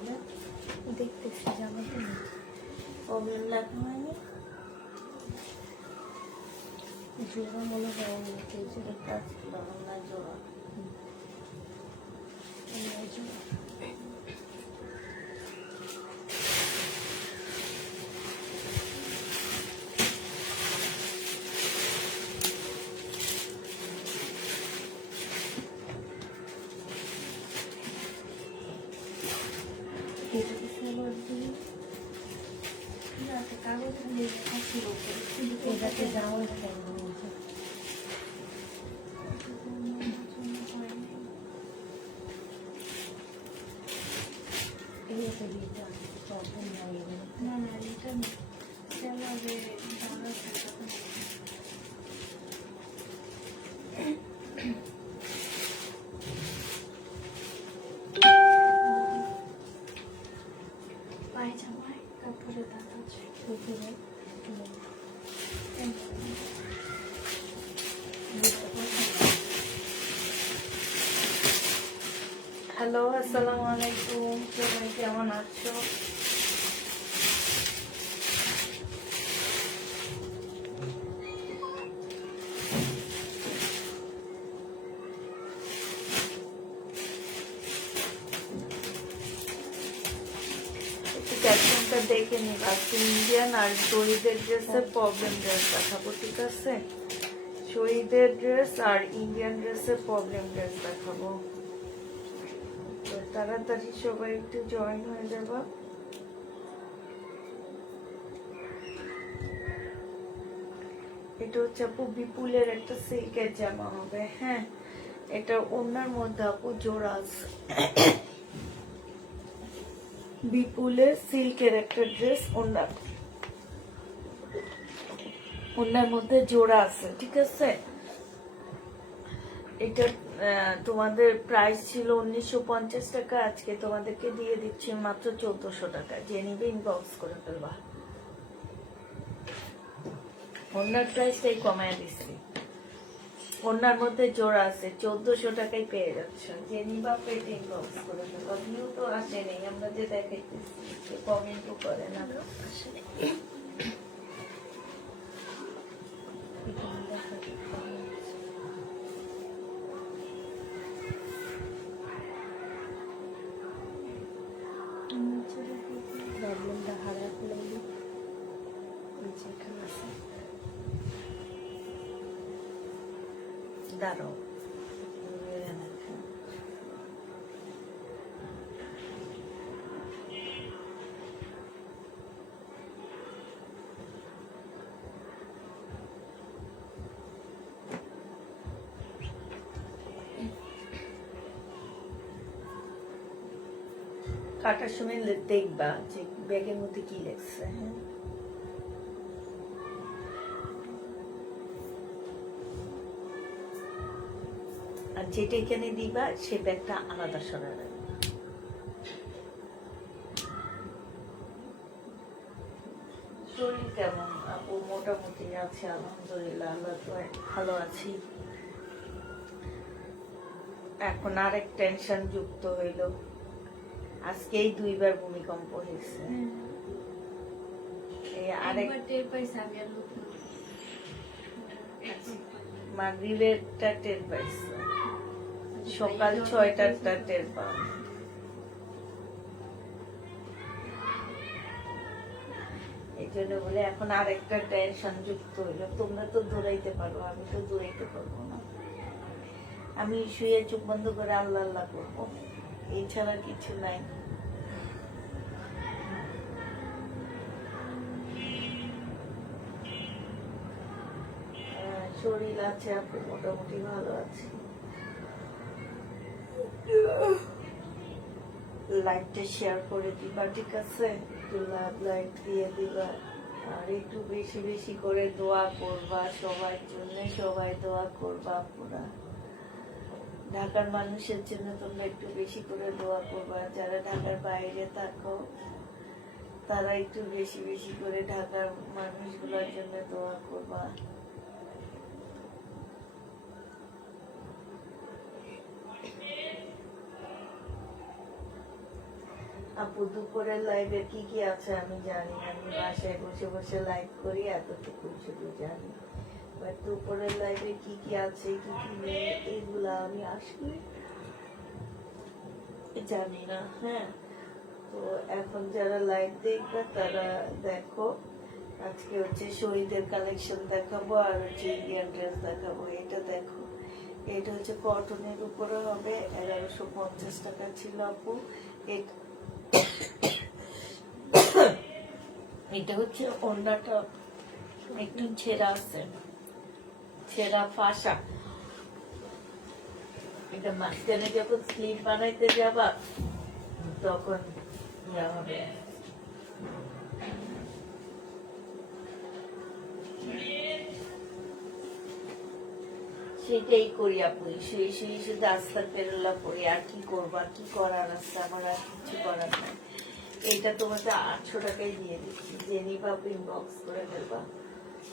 বলে দেখতেছি জামা তো প্রবলেম লেখা হয়নি। জোড়া মনে হয় অনেক এই যে কাজ না জোড়া জোড়া এটাতে জামা না না এটা পায়জামায় কাপড়ের দাগ আছে উপরে। হ্যালো, আসসালামু আলাইকুম, সবাই কেমন আছো? ক্যাপশনটা দেখে নিব। আজকে ইন্ডিয়ান আর শহীদের ড্রেসের প্রবলেম ড্রেস দেখাবো, ঠিক আছে? শহীদের ড্রেস আর ইন্ডিয়ান ড্রেসের প্রবলেম ড্রেস দেখাবো। তো তাড়াতাড়ি সবাই একটু জয়েন হয়ে যাবা। এটা হচ্ছে আপু বিপুলের একটা সিল্কের জামা হবে। হ্যাঁ, এটা ওনার মধ্যে আপু জোড়া আছে। বিপুলের সিল্কের একটা ড্রেস, ওনার মধ্যে জোড়া আছে, ঠিক আছে? এটা তোমাদের প্রাইস ছিল 1950 টাকা, আজকে তোমাদেরকে দিয়ে দিচ্ছি মাত্র 1400 টাকা। যে নিবে ইনবক্স করে ফেলবা। ওনার প্রাইসটাই কমায় দিচ্ছি। ওনার মধ্যে জোড়া আছে, 1400 টাকায় পেয়ে যাচ্ছ। যে নিবা পেটে ইনবক্স করে ফেলবা। ভিউ তো আসে নেই, আমরা যে দেখাইতেছি, কমেন্টও করে না। প্রবলেমটা হারায় ফেলাইলি এখানে আছে, দাঁড়াও। কাটার সময় দেখবা যে ব্যাগের মধ্যে কি লেখছে। হ্যাঁ, আর যেটা এখানে দিবা সে ব্যাগটা আলাদা সরা রাখবা। শরীর কেমন আপু? মোটামুটি আছে আলহামদুলিল্লাহ, আমরা তো ভালো আছি। এখন আরেক টেনশন যুক্ত হইল, আজকেই 2বার ভূমিকম্প হয়েছে। মাগরিবেরটা টের পাইছে, সকাল 6টারটা টের পাও। এই জন্য বলে এখন আরেকটা টেনশন যুক্ত হইলো। তোমরা তো দৌড়াইতে পারো, আমি তো দৌড়াইতে পারবো না। আমি শুয়ে চোখ বন্ধ করে আল্লাহ আল্লাহ করবো, এছাড়া কিছু নাই। শরীর আছে আপু, মোটামুটি ভালো আছে। লাইটটা শেয়ার করে দিবা, ঠিক আছে? একটু লাইট দিয়ে দিবা, আর একটু বেশি বেশি করে দোয়া করবা সবার জন্য। সবাই দোয়া করবা পুরা ঢাকার মানুষের জন্য। তোমরা একটু বেশি করে দোয়া করবা। যারা ঢাকার বাইরে থাকো তারা একটু বেশি বেশি করে ঢাকার মানুষগুলোর জন্য দোয়া করবা। আপু দুপুরের লাইভে কি কি আছে আমি জানি না, আমি বাসায় বসে বসে লাইভ করি, এতটুকু শুধু জানি। বাট দুপুরের লাইভে কি কি আছে কি কি নেই এগুলা আমি আসলে জানি না। হ্যাঁ, তো এখন যারা লাইভ দেখবে তারা দেখো। আজকে হচ্ছে শহীদের কালেকশন দেখাবো আর হচ্ছে ইন্ডিয়ান ড্রেস দেখাবো। এটা দেখো, এটা হচ্ছে কটনের উপরে হবে, 1150 টাকা ছিল আপু। এটা হচ্ছে ওড়নাটা একটু ছেঁড়া আছে, ছেঁড়া ফাঁসা। এটা মাঝখানে যখন স্লিপ বানাইতে যাবা তখন ইয়া হবে। সেটাই করি আপু, শুয়ে শুয়ে শুধু আস্তা পেরোলা করি, আর কি করবা, কি করার আছে, আমার আর কিছু করার নাই। এটা তোমাকে 800 টাকায় দিয়ে দিচ্ছি, যে নিবা ইনবক্স করে ফেলবা।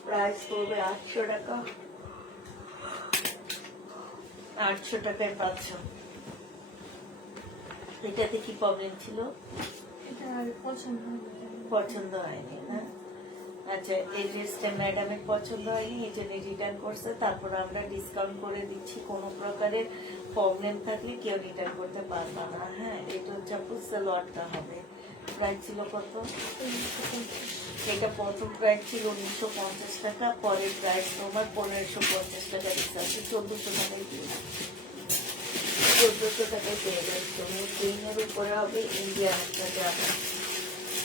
প্রাইস পড়বে 800 টাকা, 800 টাকায় পাচ্ছ। এটাতে কি প্রবলেম ছিল? পছন্দ হয়নি না? আচ্ছা, এই ড্রেসটা ম্যাডামের পছন্দ হয়নি, এই জন্য রিটার্ন করছে। তারপর আমরা ডিসকাউন্ট করে দিচ্ছি, কোনো প্রকারের প্রবলেম থাকলে কেউ রিটার্ন করতে পারবে না। হ্যাঁ, এটা হচ্ছে আপু সালোয়ারটা হবে। প্রাইস ছিল কত? এটা প্রথম প্রাইস ছিল 1950 টাকা, পরের প্রাইস তোমার 1550 টাকা ডিসকাউন্ট, 1400 টাকায় দিয়ে 1400 টাকায় পেয়ে যাচ্ছে। মুসলিমের উপরে হবে, ইন্ডিয়ান একটা জামা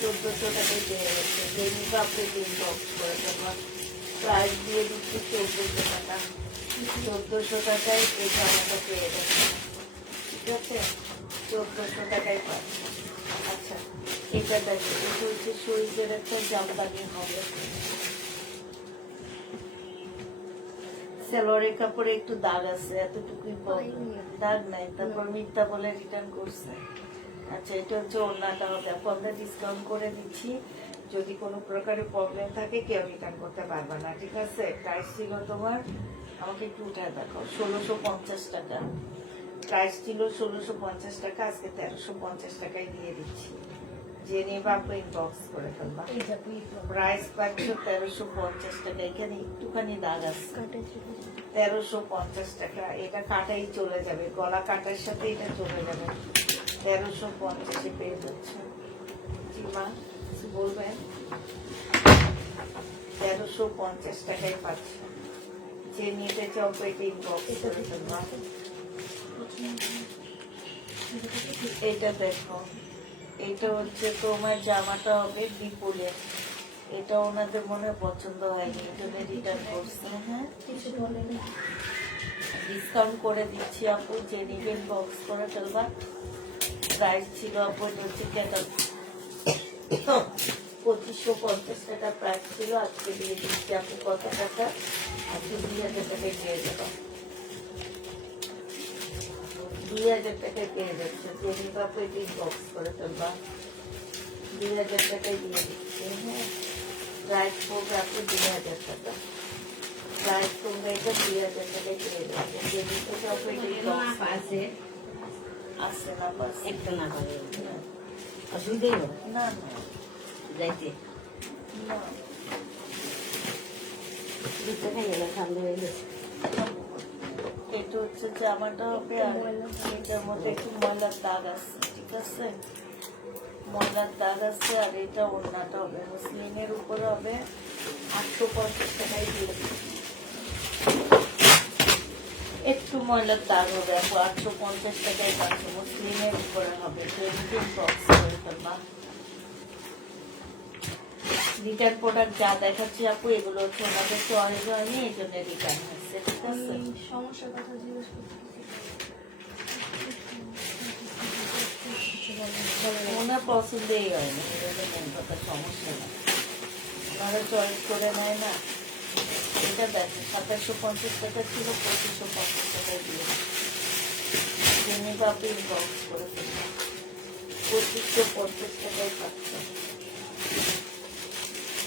1400 টাকায় পেয়ে যাচ্ছে। যে নিবা আপনি ইনবক্স করে দেবো। প্রাইস দিয়ে দিচ্ছি 1400 টাকা, 1400 টাকায় এই জামাটা পেয়ে যাচ্ছে। ঠিক আছে, 1400 টাকায় পাচ্ছি। আচ্ছা, এটা দেখো, এটা হচ্ছে শরীরের একটা জামদানি হবে। সালোয়ারের কাপড়ে একটু দাগ আছে, এতটুকুই দাগ নাই, তারপর মিথ্যা বলে রিটার্ন করছে। আচ্ছা, এটা হচ্ছে ওড়নাটা হবে। আমরা ডিসকাউন্ট করে দিচ্ছি, যদি কোনো প্রকারের প্রবলেম থাকে কেউ রিটার্ন করতে পারবে না। ঠিক আছে, প্রাইস ছিল তোমার, আমাকে একটু উঠায় দেখো, 1650 টাকা। প্রাইস ছিল 1650 টাকা, আজকে 1350 টাকায় দিয়ে দিচ্ছি। যে নেবা আপনি ইনবক্স করে ফেলবা। প্রাইস পাচ্ছ 1350 টাকা। এখানে একটুখানি দাগ আছে, 1350 টাকা। এটা কাটাই চলে যাবে, গলা কাটার সাথে এটা চলে যাবে। 1350 পেয়ে যাচ্ছে। জি মা, কিছু বলবেন? 1350 টাকায় পাচ্ছে। যে নিতে চাও এটা ইনবক্স করে ফেলবা। এটা দেখো, এটা হচ্ছে তোমার জামাটা হবে বিপুলের। এটা ওনাদের মনে পছন্দ হয়নি, এই জন্য রিটার্ন করছে। হ্যাঁ, কিছু বলেনি, ডিসকাউন্ট করে দিচ্ছি আপু, যে নিবেন বক্স করে ফেলবা। প্রাইস ছিল আপু, এটা হচ্ছে 2550 টাকা প্রাইস ছিল, আজকে দিয়ে দিচ্ছি আপু কত টাকা? আজকে 2000 টাকায় পেয়ে যাবো। 2000 টাকায় পেয়ে যাচ্ছে। যে নিবা আপু এটা ইনবক্স করে ফেলবা। 2000 টাকায় দিয়ে দিচ্ছি। হ্যাঁ, প্রাইস পড়বে আপনি 2000 টাকা। প্রাইস পড়বে এটা 2000 টাকায় পেয়ে যাচ্ছে। যে নিতে চাও এটা ইনবক্স আছে না, বাস একটা না পারে অসুবিধাই হবে না, না যাইতে না, দিতে খাইয়ে না, ঠান্ডা হয়ে গেছে। এটা হচ্ছে জামাটা হবে, আর এটার মধ্যে একটু ময়লার দাগ আছে। ঠিক আছে, ময়লার দাগ আছে। আর এটা ওড়নাটা হবে, মুসলিমের উপরে হবে, 850 টাকায় দিয়ে দিচ্ছি। একটু ময়লার দাগ হবে আপু, 850 টাকায় পাচ্ছে। মুসলিমের উপরে হবে, বক্স করে ফেলবা। রিটার্ন প্রোডাক্ট যা দেখাচ্ছি আপু, এগুলো হচ্ছে ওনাদের চয়েস হয়নি, এই জন্য রিটার্ন হচ্ছে। ঠিক আছে, সমস্যার কথা জিজ্ঞেস করতে ওনার পছন্দেই হয়নি, এটা মেন কথা, সমস্যা না, ওনারা চয়েস করে নেয় না। এটা দেখো, 2750 টাকা ছিল, 2550 টাকায় দিয়ে যিনি বাপি বক্স করে ফেলবেন, 2550 টাকায় পাচ্ছে।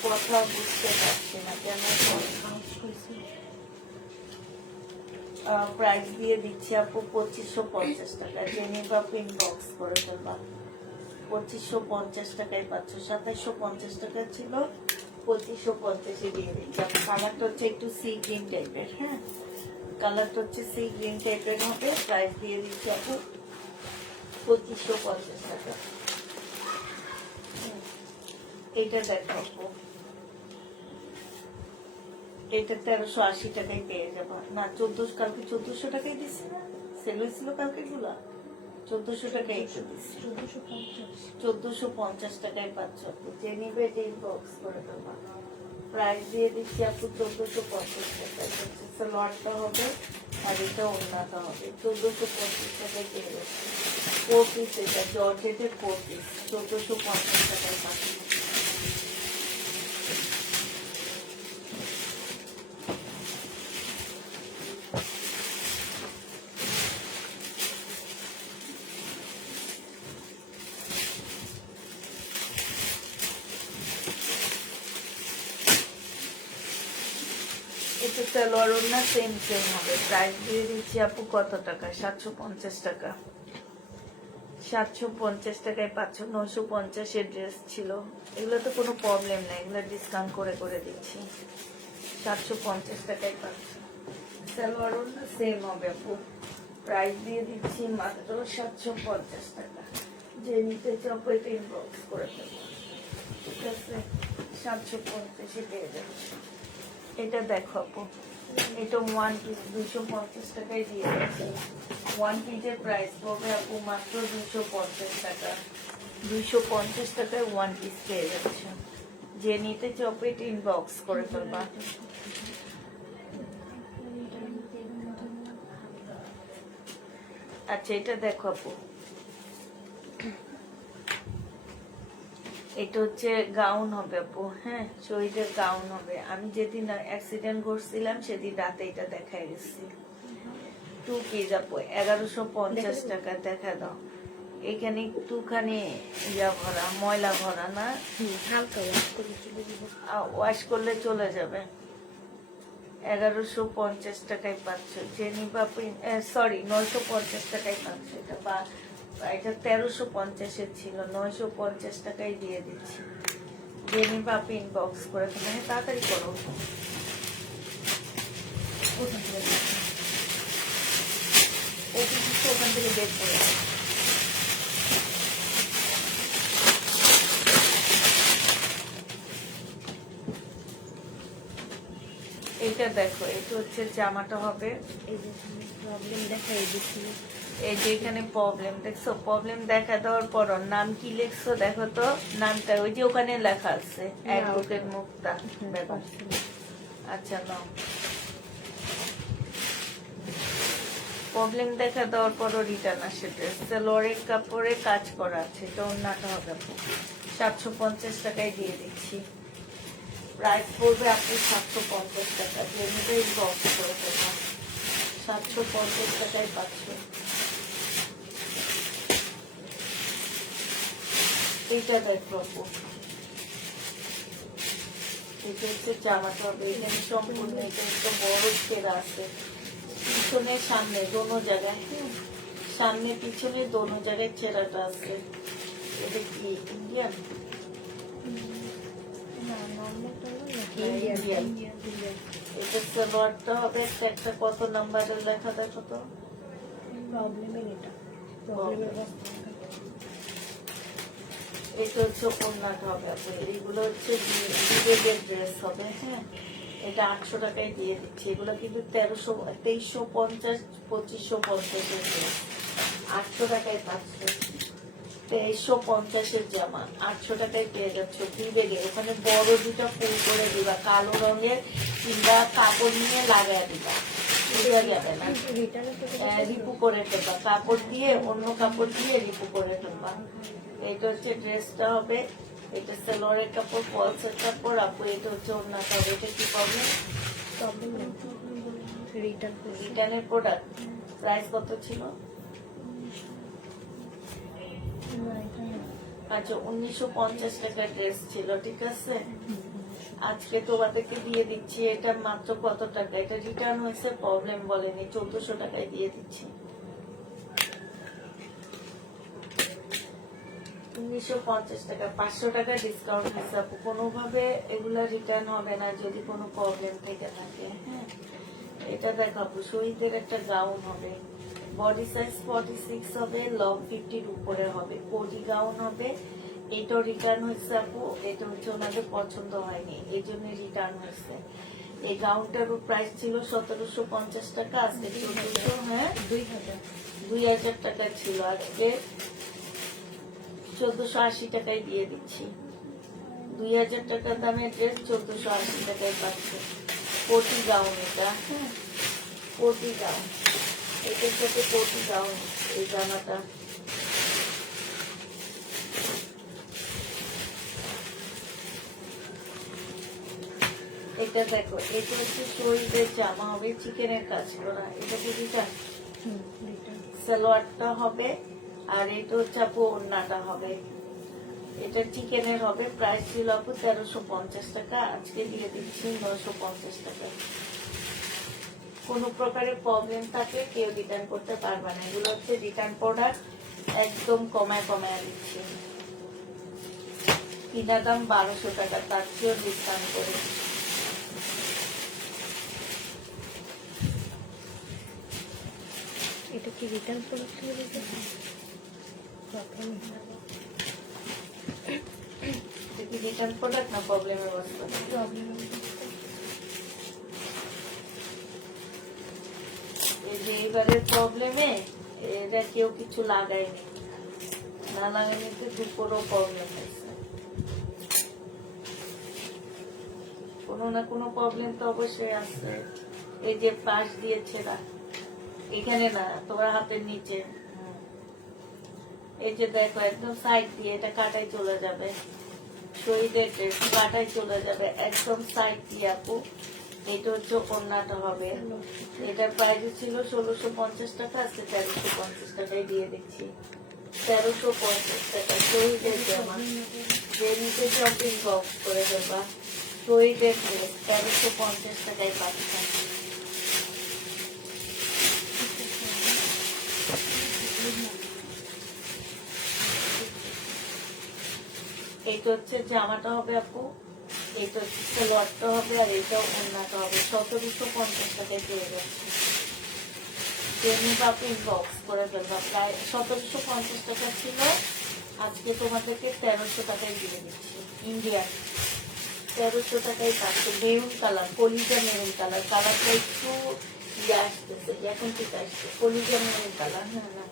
কথা বুঝতে পারছি না কেন। প্রাইস দিয়ে দিচ্ছি আপু 2550 টাকা। যিনি বাপি ইনবক্স করে ফেলবা। 2550 টাকায় পাচ্ছ। 2750 টাকা ছিল, 2550 দিয়ে দিচ্ছি। কালারটা হচ্ছে একটু সি গ্রিন টাইপের। হ্যাঁ, কালারটা হচ্ছে সি গ্রিন টাইপের হবে। প্রাইস দিয়ে দিচ্ছি আপু 2550 টাকা। এটা দেখো আপু, এটা 1380 টাকায় পেয়ে যাবো। না 1400, কালকে 1400 টাকায় দিচ্ছি না, সেল হয়েছিল কালকে গুলা, 1400 টাকায় একটু দিচ্ছি। 1450 টাকায় পাচ্ছ আপু। যে নিবে এটা ইনবক্স করে দেবো। প্রাইস দিয়ে দিচ্ছি আপু 1450 টাকায়। সালোয়ারটা হবে আর এটা ওড়নাটা হবে। 1450 টাকায় পেয়ে যাচ্ছে। 4 পিস, এটা জর্জেটের 4 পিস, 1450 টাকায় পাচ্ছি। এটা সালোয়ার ওড়না সেম হবে। প্রাইস দিয়ে দিচ্ছি আপু কত টাকা? 750 টাকা। 750 টাকায় পাচ্ছ। 950 এর ড্রেস ছিল, এগুলো তো কোনো প্রবলেম নাই, এগুলো ডিসকাউন্ট করে করে দিচ্ছি। 750 টাকায় পাচ্ছ। সালোয়ার ওড়না সেম হবে আপু। প্রাইস দিয়ে দিচ্ছি মাত্র 750 টাকা। যে নিতে চাও এটা ইনবক্স করে দেবো। ঠিক আছে, 750 পেয়ে যাচ্ছে। এটা দেখো আপু, এটা 1 পিস 250 টাকায় দিয়ে দিচ্ছি। 1 পিসের প্রাইস পড়বে আপু মাত্র 250 টাকা। 250 টাকায় 1 পিস পেয়ে যাচ্ছে। যে নিতে চাও এটা ইনবক্স করে ফেলবা। আচ্ছা, এটা দেখো আপু, এটা হচ্ছে গাউন হবে আপু। হ্যাঁ, শহীদের গাউন হবে। আমি যেদিন অ্যাক্সিডেন্ট করছিলাম সেদিন রাতে এটা দেখাই গেছি। 2 পিস আপু 1150 টাকা। দেখা দাও, এখানে একটুখানি ইয়া ভরা, ময়লা ভরা না, হালকা ওয়াশ করলে চলে যাবে। 1150 টাকায় পাচ্ছ। জেনিবা, সরি 950 টাকায় পাচ্ছ। এটা বা এটা 1350 ছিল, 950 টাকায় দিয়ে দিচ্ছি। জেনিবা ইনবক্স করে তুমি তাড়াতাড়ি করো। ওখান থেকে বের করে দাও। এটা দেখো, এটা হচ্ছে জামাটা হবে। এই যে প্রবলেম দেখাই দিচ্ছি। এই যে এখানে প্রবলেম দেখছো, প্রবলেম দেখা দেওয়ার পর নাম কি লিখছো দেখো তো, নামটা ওই যে ওখানে লেখা আছে অ্যাডভোকেট মুক্তা বেগম। আচ্ছা, নাও। প্রবলেম দেখা দেওয়ার পরও রিটার্ন আসে ড্রেস। সালোয়ারের কাপড়ে কাজ করা আছে। এটা ওড়নাটা হবে আপু। 750 টাকায় দিয়ে দিচ্ছি। প্রাইস পড়বে আপনি 750 টাকা। যেমনি বক্স করে দেবো। 750 টাকায় পাচ্ছ। এইটা দেখো আপু, এটা হচ্ছে জামাটা হবে। এখানে সম্পূর্ণ এটা একটা বড় ছেঁড়া আছে, পিছনে সামনে দোনো জায়গায়, সামনে পিছনে দোনো জায়গায় ছেঁড়াটা আছে। এটা কি ইন্ডিয়ান? ইন্ডিয়ান। এটা সালোয়ারটা হবে একটা, একটা কত নাম্বারের লেখা দেখো তো। প্রবলেমের এটা প্রবলেমের এটা হচ্ছে ওড়নাটা হবে আপু। এইগুলো হচ্ছে বিবেকের ড্রেস হবে। হ্যাঁ, এটা 800 টাকায় দিয়ে দিচ্ছি। এগুলো কিন্তু 2350, 2550 এর ড্রেস। 800 টাকায় পাচ্ছ। 2350 এর জামা 800 টাকায় পেয়ে যাচ্ছ। বিবেকে ওখানে বড় দুটা ফুল করে দিবা, কালো রঙের, কিংবা কাপড় নিয়ে লাগাই দিবা, বোঝা যাবে না। রিপু করে ফেলবা, কাপড় দিয়ে অন্য কাপড় দিয়ে রিপু করে ফেলবা। এটা হচ্ছে ড্রেসটা হবে। এটা সালোয়ারের কাপড়, ফলসের কাপড় আপু। এটা হচ্ছে ওড়নাটা হবে। এটা কি প্রবলেম? রিটার্নের প্রোডাক্ট। প্রাইস কত ছিল? আচ্ছা, 1950 টাকার ড্রেস ছিল। ঠিক আছে, আজকে তোমাদেরকে দিয়ে দিচ্ছি। এটা মাত্র কত টাকা? এটা রিটার্ন হয়েছে, প্রবলেম বলেনি, 1400 টাকায় দিয়ে দিচ্ছি। 250 টাকা, 500 টাকা ডিসকাউন্ট হয়েছে আপু। কোনোভাবে এগুলা রিটার্ন হবে না যদি কোনো প্রবলেম থেকে থাকে। হ্যাঁ, এটা দেখাবো, শহীদের একটা গাউন হবে, বডি সাইজ 46 হবে, লং 50-র উপরে হবে, কোটি গাউন হবে। এটাও রিটার্ন হয়েছে আপু, এটা হচ্ছে ওনাদের পছন্দ হয়নি, এই জন্য রিটার্ন হয়েছে। এই গাউনটার প্রাইস ছিল 1750 টাকা, আজকে 1400, হ্যাঁ 2000 টাকা ছিল, আজকে 1480 টাকায় দিয়ে দিচ্ছি। 2000 টাকা দামের ড্রেস 1480 টাকায় পাচ্ছে। কোটি গাউন এটা, হ্যাঁ কোটি গাউন, এটার সাথে কোটি গাউন এই জামাটা। এটা দেখো, এটা হচ্ছে শরীরের জামা হবে, চিকেনের কাজ করা, এটা কি রিটার্ন? সালোয়ারটা হবে, আর এটা হচ্ছে আপু ওড়নাটা হবে। এটা চিকেনের হবে, প্রাইস ছিল আপু 1350 টাকা, আজকে দিয়ে দিচ্ছি 950 টাকা। কোনো প্রকারের প্রবলেম থাকলে কেউ রিটার্ন করতে পারবে না, এগুলো হচ্ছে রিটার্ন প্রোডাক্ট, একদম কমায় কমায় দিচ্ছি। কিনা দাম 1200 টাকা, তার চেয়েও ডিসকাউন্ট করে। এটা কি রিটার্ন প্রোডাক্ট হয়ে গেছে? এটা কি রিটার্ন প্রোডাক্ট না প্রবলেমের বস্তু? এই যে এইবারের প্রবলেমে এটা কেউ কিছু লাগায়নি, না লাগাইনি তো দুপুরও প্রবলেম হয়েছে। কোনো না কোনো প্রবলেম তো অবশ্যই আছে। এই যে পাশ দিয়েছে না, এখানে না, তোমার হাতের নিচে, এই যে দেখো একদম সাইড দিয়ে এটা কাটাই চলে যাবে, শহীদের ড্রেস কাটাই চলে যাবে একদম সাইড দিয়ে আপু। এটা হচ্ছে ওড়নাটা হবে, এটার প্রাইস ছিল 1650 টাকা, আজকে 1350 টাকায় দিয়ে দিচ্ছি। 1350 টাকা শহীদের জামা, যে নিচে শপিং বক্স করে দেবা, শহীদের ড্রেস 1350 টাকায় পাচ্ছেন। এইটা হচ্ছে জামাটা হবে আপু, এইটা হচ্ছে সালোয়ারটা হবে, আর এইটাও ওড়নাটা হবে। 1750 টাকায় পেয়ে যাচ্ছে। তেমনি আপনি বক্স করে ফেলবা, প্রায় 1750 টাকা ছিল, আজকে তোমাদেরকে 1300 টাকায় দিয়ে দিচ্ছি। ইন্ডিয়ান 1300 টাকায় পাচ্ছে। মেরুন কালার, কলিজা মেরুন কালার, কালারটা একটু ইয়ে আসতেছে, এখন ঠিক আসছে, কলিজা মেরুন কালার। হ্যাঁ না,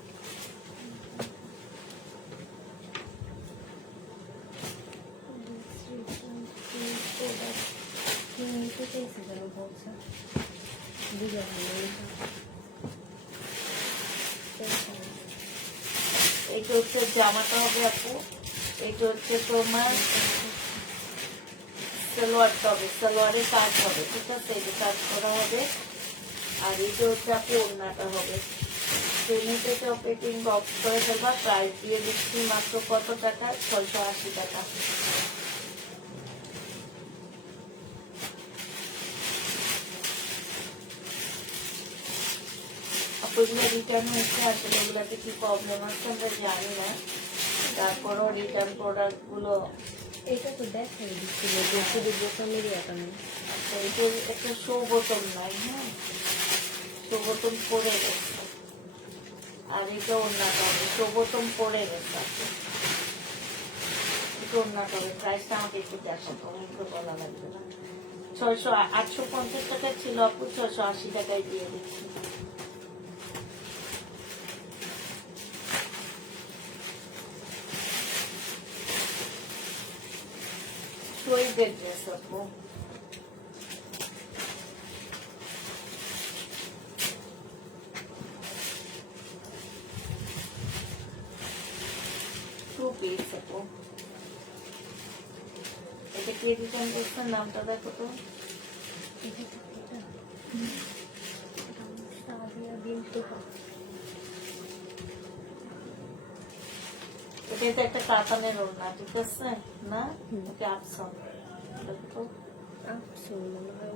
এইটা হচ্ছে জামাটা হবে আপু, এইটা হচ্ছে তোমার সালোয়ারটা হবে, সালোয়ারের কাজ হবে, ঠিক আছে, এই যে কাজ করা হবে। আর এইটা হচ্ছে আপু ওড়নাটা হবে। ট্রেনিতে অপারেটিং বক্স করে দেবা, প্রাইস দিয়ে দিচ্ছি মাত্র কত টাকা? 680 টাকা। ওইগুলো রিটার্ন হচ্ছে, আসলে ওগুলাতে কি প্রবলেম আছে আমরা জানি না, তারপরও রিটার্ন প্রোডাক্ট গুলো। এটা তো দেখাই দিচ্ছিল যে শুধু বোতামেরই একটা নেই। আচ্ছা, এটা একটা শো বোতল নাই, হ্যাঁ শো বোতল পরে গেছে, আর এটা ওড়নাটা হবে, শো বোতল পরে গেছে আপু। এটা ওড়নাটা হবে, প্রাইসটা আমাকে একটু দেখাবো, আমাকে বলা লাগবে না। 850 টাকা ছিল আপু, 680 টাকায় দিয়ে দিচ্ছি। শহীদের ড্রেস আপু, টু পিস আপু। এটা কি ডিজাইন করছেন, নামটা দেখো তো। এটা একটা কাতানের ওড়না, ঠিক আছে না? ওকে আপসন দেখো তো। মনে হয়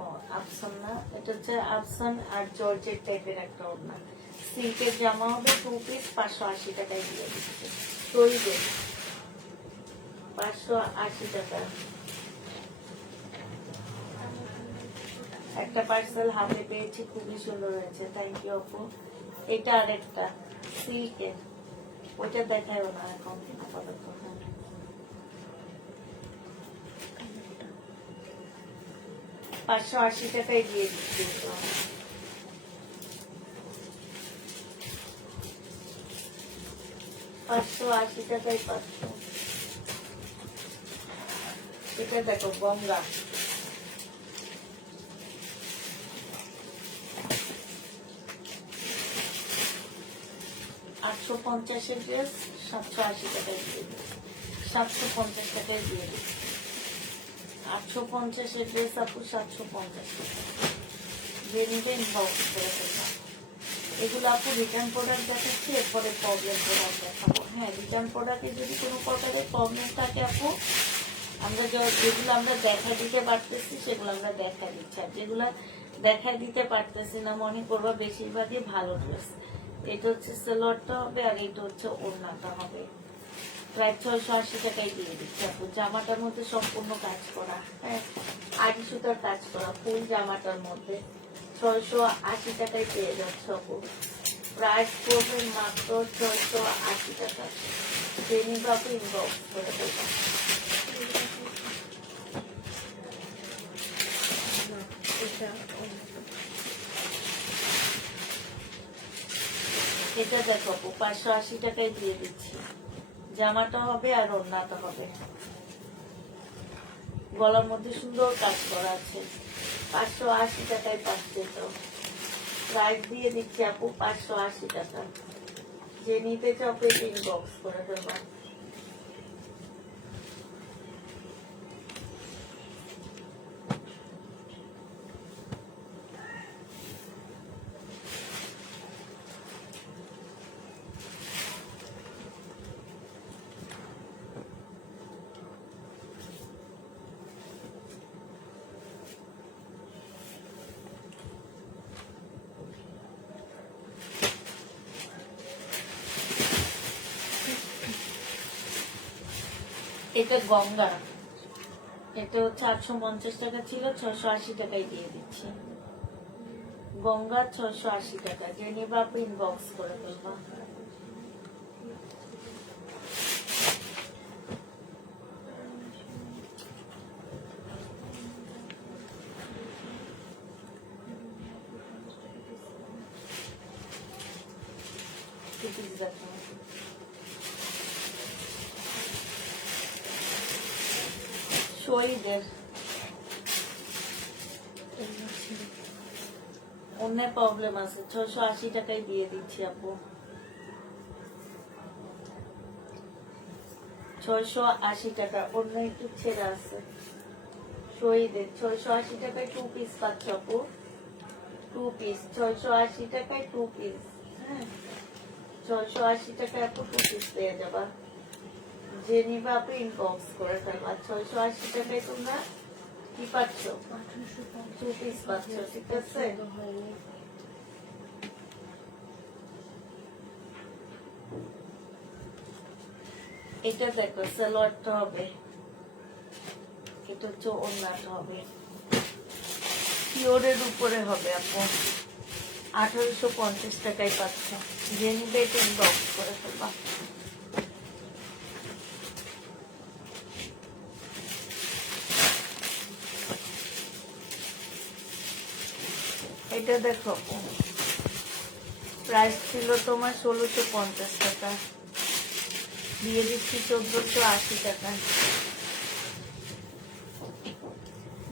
ও আফসান না, এটা হচ্ছে আফসান আর জর্জের টাইপের একটা ওড়না। সিল্কের জামা হবে 2 পিস, 580 টাকায় দিয়ে দিচ্ছে। তৈরি 580 টাকা। একটা পার্সেল হাতে পেয়েছি, খুবই সুন্দর হয়েছে, থ্যাংক ইউ আপু। এটা আরেকটা সিল্কের, ওইটা দেখায় না এখন আপাতত। হ্যাঁ, 580 টাকায় দিয়ে দিচ্ছি। 580 টাকায় পাচ্ছ। এটা দেখো গঙ্গা, আটশো 50-এর ড্রেস 780 টাকায় দিয়ে দিচ্ছি, 750 টাকায় দিয়ে দিচ্ছি। 850-এর ড্রেস আপু 750 টাকা। যে নিবে ইনবক্স করে ফেলবা। এগুলো আপু রিটার্ন প্রোডাক্ট দেখাচ্ছি, এরপরে প্রবলেম প্রোডাক্ট দেখাবো। হ্যাঁ, রিটার্ন প্রোডাক্টে যদি কোনো প্রকারের প্রবলেম থাকে আপু, আমরা যেগুলো আমরা দেখা দিতে পারতেছি সেগুলো আমরা দেখা দিচ্ছি, আর যেগুলো দেখা দিতে পারতেছি না মনে করবা বেশিরভাগই ভালো ড্রেস। এটা হচ্ছে সেলোয়ারটা হবে, আর এটা হচ্ছে ওড়নাটা হবে। প্রায় 680 টাকায় দিয়ে দিচ্ছি আপু। জামাটার মধ্যে সম্পূর্ণ কাজ করা, হ্যাঁ, আড়ি সুতার কাজ করা ফুল জামাটার মধ্যে 680 টাকায় পেয়ে যাচ্ছে আপু। প্রাইস পড়বে মাত্র 680 টাকা। ট্রেনিং আপু ইনবক্স করে দেবেন। এটা দেখো আপু 580 টাকায় দিয়ে দিচ্ছি। জামাটা হবে আর ওড়নাটা হবে, গলার মধ্যে সুন্দর কাজ করা আছে। 580 টাকায় পাচ্ছে। তো প্রাইস দিয়ে দিচ্ছি আপু 580 টাকা। যে নিতে চাও পেতে ইনবক্স করে দেবো। এটা গঙ্গা, এটা হচ্ছে 850 টাকা ছিল, 680 টাকায় দিয়ে দিচ্ছি। গঙ্গা 680 টাকা। যে নিবা আপনি ইনবক্স করে ফেলবা। শহীদের অন্য প্রবলেম আছে, 680 টাকায় দিয়ে দিচ্ছি আপু। 680 টাকা। অন্য একটু ছেড়া আছে শহীদের, 680 টাকায় 2 পিস পাচ্ছ আপু। 2 পিস 680 টাকায় 2 পিস। হ্যাঁ, 680 টাকায় আপু 2 পিস পেয়ে যাবা। যে নিবা আপু ইনবক্স করে ফেলবা। 680 টাকায় তোমরা কি পাচ্ছ? 2 পিস পাচ্ছ, ঠিক আছে? এটা দেখো সালোয়ারটা হবে, এটা হচ্ছে ওড়নাটা হবে, পিওরের উপরে হবে আপু। 1850 টাকায় পাচ্ছ। যে নিবে এটা ইনবক্স করে ফেলবা। এটা দেখো প্রাইস ছিল তোমার 1650 টাকা, দিয়ে দিচ্ছি 1480 টাকা।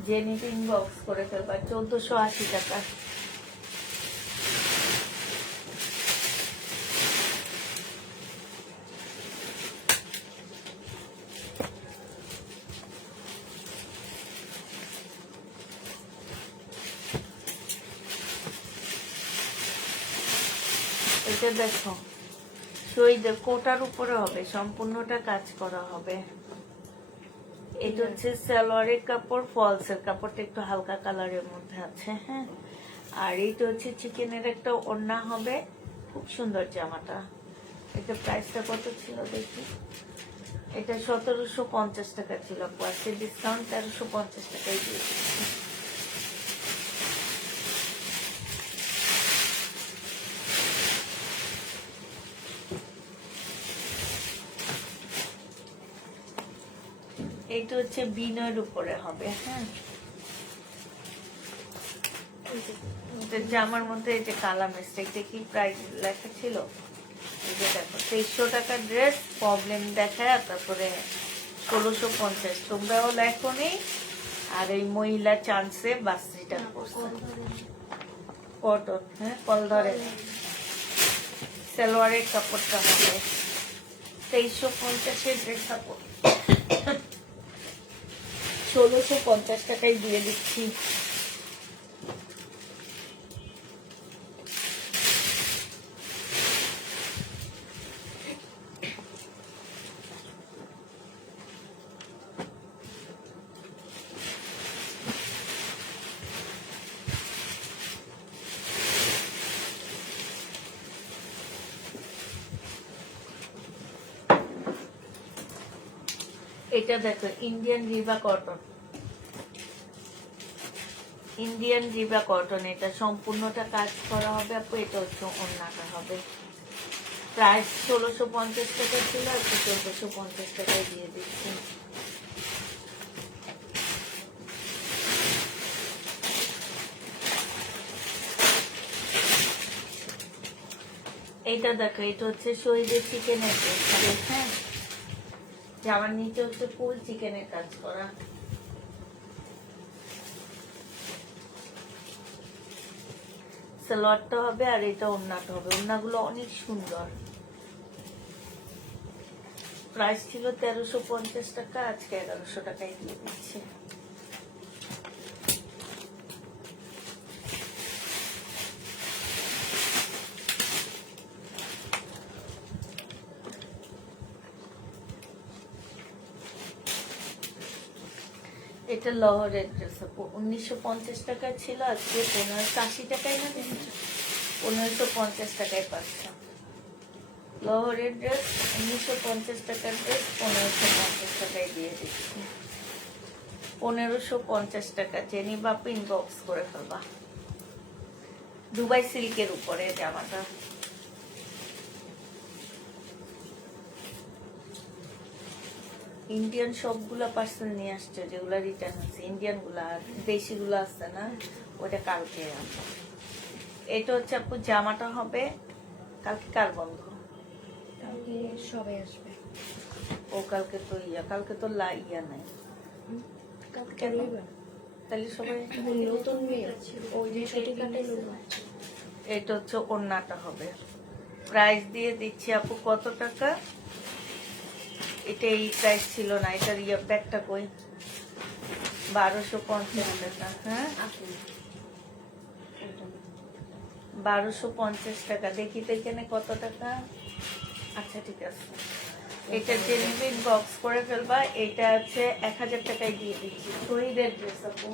যে নিতে ইনবক্স করে ফেলবা। 1480 টাকা। এটা দেখো শহীদের কোটার উপরে হবে, সম্পূর্ণটা কাজ করা হবে। এটা হচ্ছে সালোয়ারের কাপড়, ফলসের কাপড়টা একটু হালকা কালারের মধ্যে আছে। হ্যাঁ, আর এইটা হচ্ছে চিকেনের একটা ওড়না হবে, খুব সুন্দর জামাটা। এটা প্রাইসটা কত ছিল দেখি, এটা 1750 টাকা ছিল, আজকে ডিসকাউন্ট 1350 টাকায় দিয়ে দিচ্ছি। এইটা হচ্ছে বিনয়ের উপরে হবে। হ্যাঁ, এটা জামার মধ্যে এই যে কালা মিস্টেক দেখি প্রাইস লেখা ছিল, এই যে দেখো 2300 টাকার ড্রেস প্রবলেম দেখায়, তারপরে 1650 তোমরাও লেখো নেই, আর এই মহিলা চান্সে বাস রিটার্ন করছে। কটন, হ্যাঁ কল ধরে, সালোয়ারের কাপড়টা হবে 2350 ড্রেস কাপড় 1650 টাকায় দিয়ে দিচ্ছি। এটা দেখো ইন্ডিয়ান রিবা কটন, ইন্ডিয়ান রিবা কটন, এটা সম্পূর্ণটা কাজ করা হবে আপু। এটা হচ্ছে ওড়নাটা হবে, প্রাইস 1650 টাকা ছিল, একটু 1450 টাকায় দিয়ে দিচ্ছি। এইটা দেখো, এটা হচ্ছে শহীদের চিকেনের ড্রেস। হ্যাঁ, জামার নিচে হচ্ছে ফুল চিকেনের কাজ করা। সালোয়ারটা হবে আর এটা ওড়নাটা হবে, ওড়নাগুলো অনেক সুন্দর। প্রাইস ছিল 1350 টাকা, আজকে 1100 টাকায় দিয়ে দিচ্ছে। এটা লহরের ড্রেস, 1950 টাকা ছিল, আজকে 1580 টাকায় না, 1550 টাকায় পাচ্ছ। লহরের ড্রেস 1950 টাকার ড্রেস 1550 টাকায় দিয়ে দিচ্ছি। 1550 টাকা, জেনি বাপ ইনবক্স করে ফেলবা। দুবাই সিল্কের উপরে জামাটা, ইন্ডিয়ান সবগুলা পার্সেল নিয়ে আসছে, যেগুলা রিটার্ন আছে ইন্ডিয়ান গুলা, আর দেশি গুলা আছে না ওটা কালকে আসবে। এটা হচ্ছে আপু জামাটা হবে, কালকে কার বন্ধ? কালকে সবাই আসবে। ও কালকে তো কালকে তো ইয়া নাই, কালকে রবিবার। তাহলে সবাই নতুন মেয়ে ওই যে ছুটি কাটাইলো। এটা হচ্ছে ওড়নাটা হবে, প্রাইস দিয়ে দিচ্ছি আপু কত টাকা, এটা এই প্রাইস ছিল না, এটার ব্যাগটা কই, 1250 টাকা। হ্যাঁ 1250 টাকা, দেখি তো এখানে কত টাকা। আচ্ছা ঠিক আছে, এটা জেনুইন বক্স করে ফেলবা। এটা আছে 1000 টাকায় দিয়ে দিচ্ছি, শহীদের ড্রেস আপু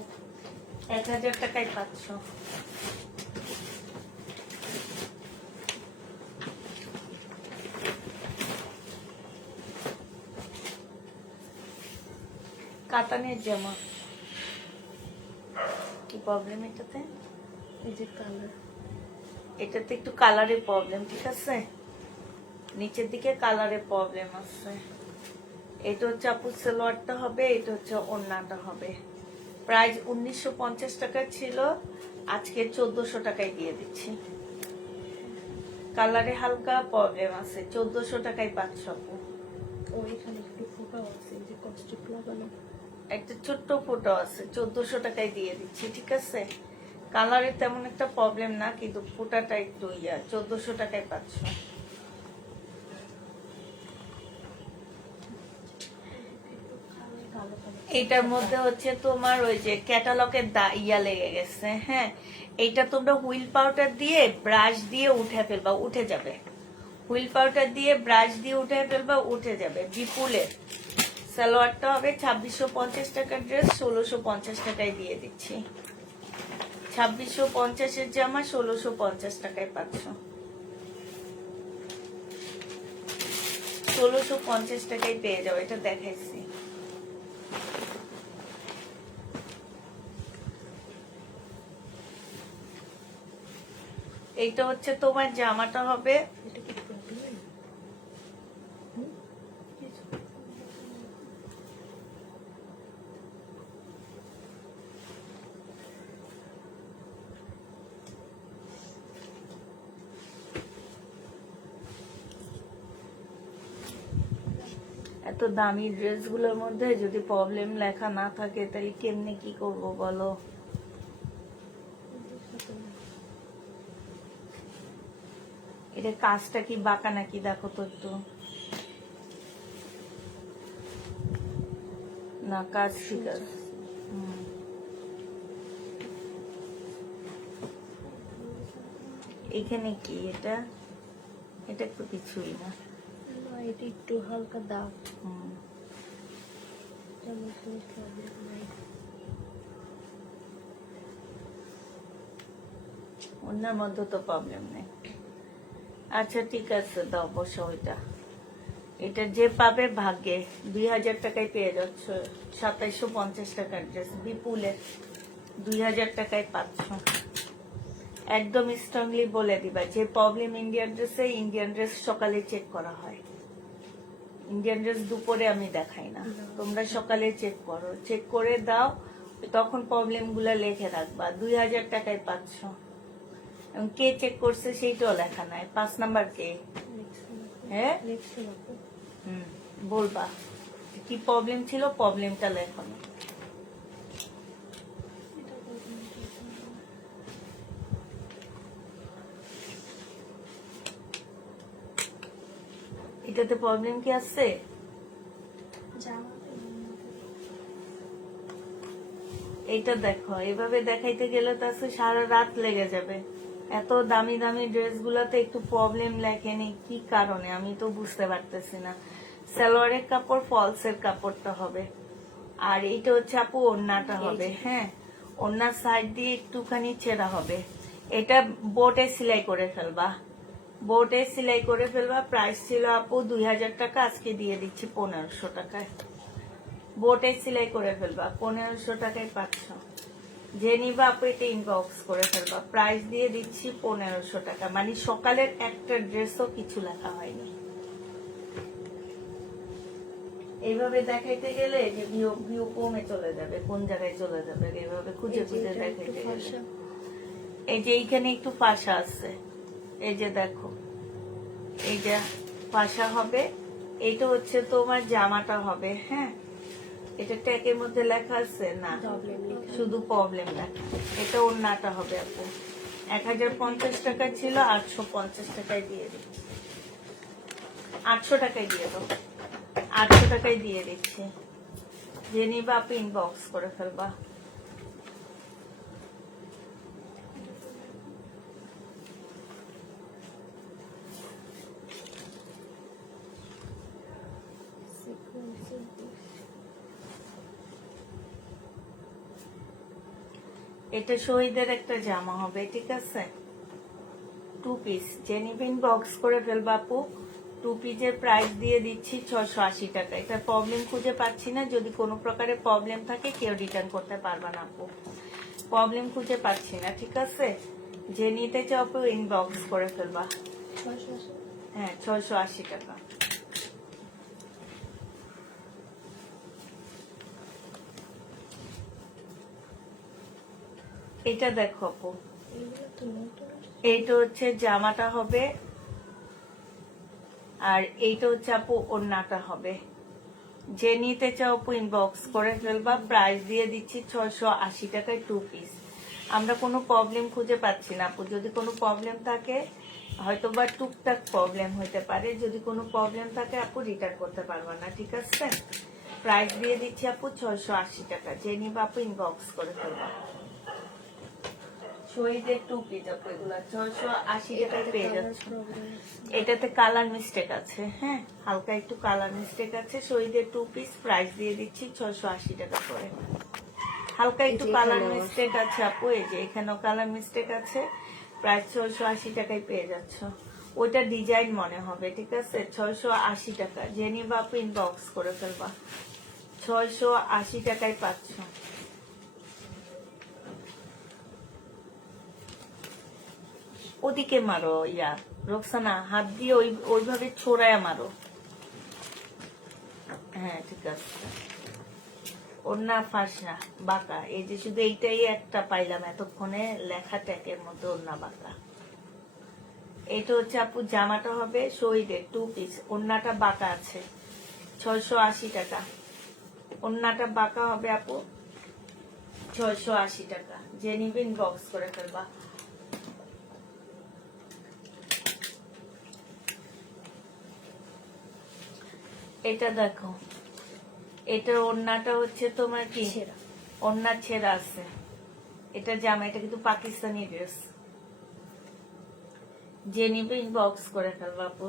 1000 টাকায় পাচ্ছ। কাতানের জামা, কি প্রবলেম এটাতে? এই যে কালার, এটাতে একটু কালারের প্রবলেম, ঠিক আছে, নিচের দিকে কালারের প্রবলেম আছে। এটা হচ্ছে আপু সালোয়ারটা হবে, এটা হচ্ছে ওড়নাটা হবে। প্রাইস 1950 টাকা ছিল, আজকে 1400 টাকায় দিয়ে দিচ্ছি। কালারে হালকা প্রবলেম আছে, 1400 টাকায় পাচ্ছ আপু। ওইখানে একটু ফোটাও আছে, এই যে কস্টিক লাগানো একটা ছোট্ট ফটো আছে, 1400 টাকায় দিয়ে দিচ্ছি, ঠিক আছে। কালারে তেমন একটা প্রবলেম না, কিন্তু ফোটাটা একটু 1400 টাকায় পাচ্ছ। এটার মধ্যে হচ্ছে তোমার ওই যে ক্যাটালগের লেগে গেছে। হ্যাঁ, এইটা তোমরা হুইল পাউডার দিয়ে ব্রাশ দিয়ে উঠে ফেলবা, উঠে যাবে। হুইল পাউডার দিয়ে ব্রাশ দিয়ে উঠে ফেলবা, উঠে যাবে। বিপুলের সালোয়ারটা হবে 2650 টাকার ড্রেস 1650 টাকায় দিয়ে দিচ্ছি। 2650 জামা 1650 টাকায় পাচ্ছ। 1650 টাকায় পেয়ে যাও, এটা দেখাইছি। এইটা হচ্ছে তোমার জামাটা হবে এটা কি প্রবলেম? এত দামি ড্রেস গুলোর মধ্যে যদি প্রবলেম লেখা না থাকে তাহলে কেমনে কি করব বলো। এটা কাজটা কি বাঁকা নাকি দেখো তো একটু। না কাজ ঠিক আছে। এখানে কি এটা, এটা একটু কিছুই না। না, এটা একটু হালকা দাও। হুম। যেমন কোনো প্রবলেম নাই। ওনার মধ্যে তো প্রবলেম নেই। আচ্ছা ঠিক আছে, দাও বসো। ওইটা এটা যে পাবে ভাগ্যে 2000 টাকায় পেয়ে যাচ্ছ। 2750 টাকার ড্রেস বিপুলের 2000 টাকায় পাচ্ছ। একদম স্ট্রংলি বলে দিবা যে প্রবলেম ইন্ডিয়ান ড্রেসে, ইন্ডিয়ান ড্রেস সকালে চেক করা হয়, ইন্ডিয়ান ড্রেস দুপুরে আমি দেখাই না। তোমরা সকালে চেক করো, চেক করে দাও, তখন প্রবলেম গুলা লিখে রাখবা। 2000 টাকায় পাচ্ছ। এবং কে চেক করছে সেইটাও লেখা নাই। 5 নাম্বার কে? হ্যাঁ বলবা কি প্রবলেম ছিল, প্রবলেমটা লেখো না। এটাতে প্রবলেম কি আছে? এইটা দেখো, এভাবে দেখাইতে গেলে তো আছে সারা রাত লেগে যাবে। এত দামি দামি ড্রেস গুলাতে একটু প্রবলেম লেখেনি, কি কারণে আমি তো বুঝতে পারতেছি না। সালোয়ারের কাপড় ফলসের কাপড়টা হবে, আর এইটা হচ্ছে আপু ওড়নাটা হবে। হ্যাঁ, ওড়নার সাইড দিয়ে একটুখানি ছেঁড়া হবে। এটা বোটে সেলাই করে ফেলবা, বোটে সেলাই করে ফেলবা। প্রাইস ছিল আপু 2000 টাকা, আজকে দিয়ে দিচ্ছি 1500 টাকায়। বোটে সেলাই করে ফেলবা, 1500 টাকায় পাচ্ছ। যে নিবা আপু এটা ইনবক্স করে ফেলবা। প্রাইস দিয়ে দিচ্ছি 1500 টাকা। মানে সকালের একটা ড্রেসও কিছু লেখা হয়নি। এইভাবে দেখাইতে গেলে যে ভিউ কমে চলে যাবে, কোন জায়গায় চলে যাবে এইভাবে খুঁজে খুঁজে দেখাইতে গেলে। এই যে এইখানে একটু পাশা আছে, এই যে দেখো, এই যে পাশা হবে। এইটা হচ্ছে তোমার জামাটা হবে। হ্যাঁ, এটা ট্যাগের মধ্যে লেখা আছে না, শুধু প্রবলেম লেখা। এটা ওড়নাটা হবে আপু। 1050 টাকা ছিল, 850 টাকায় দিয়ে দিচ্ছি। 800 টাকায় দিয়ে দাও, 800 টাকায় দিয়ে দিচ্ছি। যে নিবা আপু ইনবক্স করে ফেলবা। এটা শহীদের একটা জামা হবে, ঠিক আছে? 2 পিস। যে নিবে ইনবক্স করে ফেলবা আপু। 2 পিসের প্রাইস দিয়ে দিচ্ছি 680 টাকা। এটা প্রবলেম খুঁজে পাচ্ছি না, যদি কোনো প্রকারের প্রবলেম থাকে কেউ রিটার্ন করতে পারবা না আপু। প্রবলেম খুঁজে পাচ্ছি না, ঠিক আছে? যে নিতে চাও আপু ইনবক্স করে ফেলবা। হ্যাঁ, 680 টাকা। এটা দেখো আপু, এইটা হচ্ছে জামাটা হবে, আর এইটা হচ্ছে আপু ওড়নাটা হবে। যে নিতে চাও আপু ইনবক্স করে ফেলবা। প্রাইস দিয়ে দিচ্ছি 680 টাকায় 2 পিস। আমরা কোনো প্রবলেম খুঁজে পাচ্ছি না আপু। যদি কোনো প্রবলেম থাকে, হয়তো বা টুকটাক প্রবলেম হইতে পারে, যদি কোনো প্রবলেম থাকে আপু রিটার্ন করতে পারবা না, ঠিক আছে? প্রাইস দিয়ে দিচ্ছি আপু 680 টাকা। যে নিবা আপু ইনবক্স করে ফেলবা। শহীদের টু পিস আপু, এগুলা 680 টাকায় পেয়ে যাচ্ছ। প্রবলেম এটাতে কালার মিস্টেক আছে, হ্যাঁ হালকা একটু কালার মিস্টেক আছে। শহীদের টু পিস প্রাইস দিয়ে দিচ্ছি 680 টাকা করে। হালকা একটু কালার মিস্টেক আছে আপু, এই যে এখানেও কালার মিস্টেক আছে, প্রাইস 680 টাকায় পেয়ে যাচ্ছ। ওইটা ডিজাইন মনে হবে, ঠিক আছে। 680 টাকা, যে নিবা আপু ইনবক্স করে ফেলবা। 680 টাকায় পাচ্ছ। ওদিকে মারো ইয়া রোকসানা, হাত দিয়ে ওইভাবে ছোড়ায় মারো। হ্যাঁ ঠিক আছে। ওড়না ফাঁস না, বাঁকা। এই যে শুধু এইটাই একটা পাইলাম এতক্ষণে, লেখা ট্যাগের মধ্যে ওড়না বাঁকা। এটা হচ্ছে আপু জামাটা হবে শহীদের টু পিস, ওড়নাটা বাঁকা আছে, 680 টাকা। ওড়নাটা বাঁকা হবে আপু 680 টাকা, যে নিবেন বক্স করে ফেলবা। এটা দেখো, এটার ওড়নাটা হচ্ছে তোমার কি ছেঁড়া। ওড়না ছেঁড়া আছে। এটা জামা, এটা কিন্তু পাকিস্তানি ড্রেস, যে নিবে ইনবক্স করে ফেলবা আপু।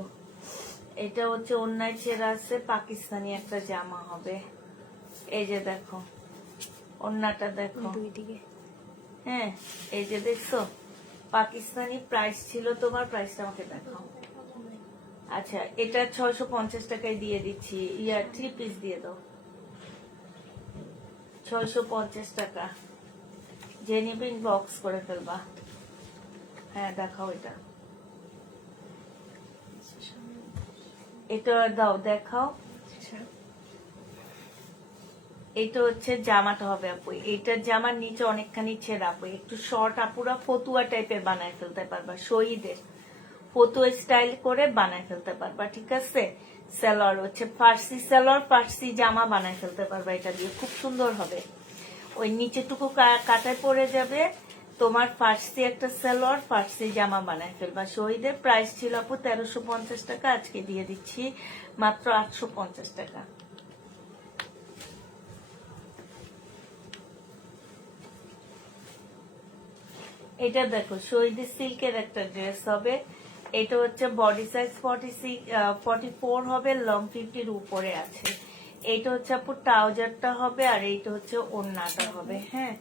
এটা হচ্ছে ওড়নায় ছেঁড়া আছে, পাকিস্তানি একটা জামা হবে। এই যে দেখো ওড়নাটা দেখো, দুই দিকে হ্যাঁ এই যে দেখছো পাকিস্তানি। প্রাইস ছিল তোমার, প্রাইসটা আমাকে দেখাও। আচ্ছা এটা 650 টাকায় দিয়ে দিচ্ছি, ইয়ার 3 পিস দিয়ে দাও। 650 টাকা, যে নিবে ইনবক্স করে ফেলবা। হ্যাঁ দেখাও এটা, এটা দাও দেখাও। এটা হচ্ছে জামাটা হবে আপু, এইটার জামার নিচে অনেকখানি ছেঁড়া আপু, একটু শর্ট আপুরা ফতুয়া টাইপের বানায় ফেলতে পারবা, শহীদের ফতুয়া স্টাইল করে বানায় ফেলতে পারবা, ঠিক আছে। সালোয়ার হচ্ছে ফার্সি সালোয়ার, ফার্সি জামা বানায় ফেলতে পারবা এটা দিয়ে, খুব সুন্দর হবে। ওই নিচেটুকু কাটায় পড়ে যাবে, তোমার ফার্সি একটা সালোয়ার, ফার্সি জামা বানায় ফেলবা। শহীদের প্রাইস ছিল আপু 1350 টাকা, আজকে দিয়ে দিচ্ছি মাত্র 850 টাকা। এটা দেখো শহীদের সিল্কের একটা ড্রেস হবে। এটা হচ্ছে বডি সাইজ 44 হবে, লং 50 উপরে আছে। এইটা হচ্ছে আপু ট্রাউজারটা হবে, আর এইটা হচ্ছে ওড়নাটা হবে। হ্যাঁ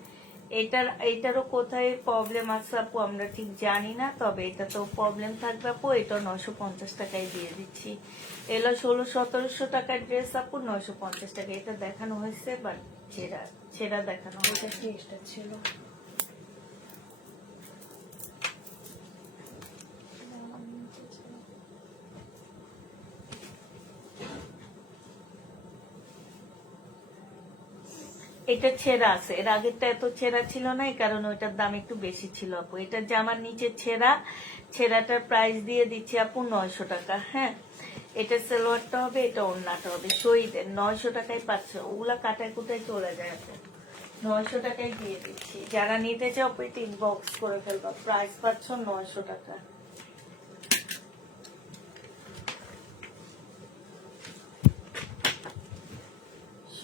এইটারও কোথায় প্রবলেম আছে আপু আমরা ঠিক জানি না, তবে এটা তো প্রবলেম থাকবে আপু। এটা 950 টাকায় দিয়ে দিচ্ছি। এলো 1600-1700 টাকার ড্রেস আপু, 950 টাকা। এটা দেখানো হয়েছে বাট ছেঁড়া দেখানো হয়েছে। টেস্টটা ছিল এটা ছেঁড়া আছে, এর আগেরটা এত ছেঁড়া ছিল না, এই কারণে ওইটার দাম একটু বেশি ছিল আপু। এটা জামার নিচে ছেঁড়াটার প্রাইস দিয়ে দিচ্ছি আপু 900 টাকা। হ্যাঁ এটা সালোয়ারটা হবে, এটা ওড়নাটা হবে। শহীদের 900 টাকায় পাচ্ছ, ওগুলা কাটায় কুটায় চলে যায় আপু। 900 টাকায় দিয়ে দিচ্ছি, যারা নিতে চাও পেটি ইনবক্স করে ফেলবা, প্রাইস পাচ্ছ 900 টাকা।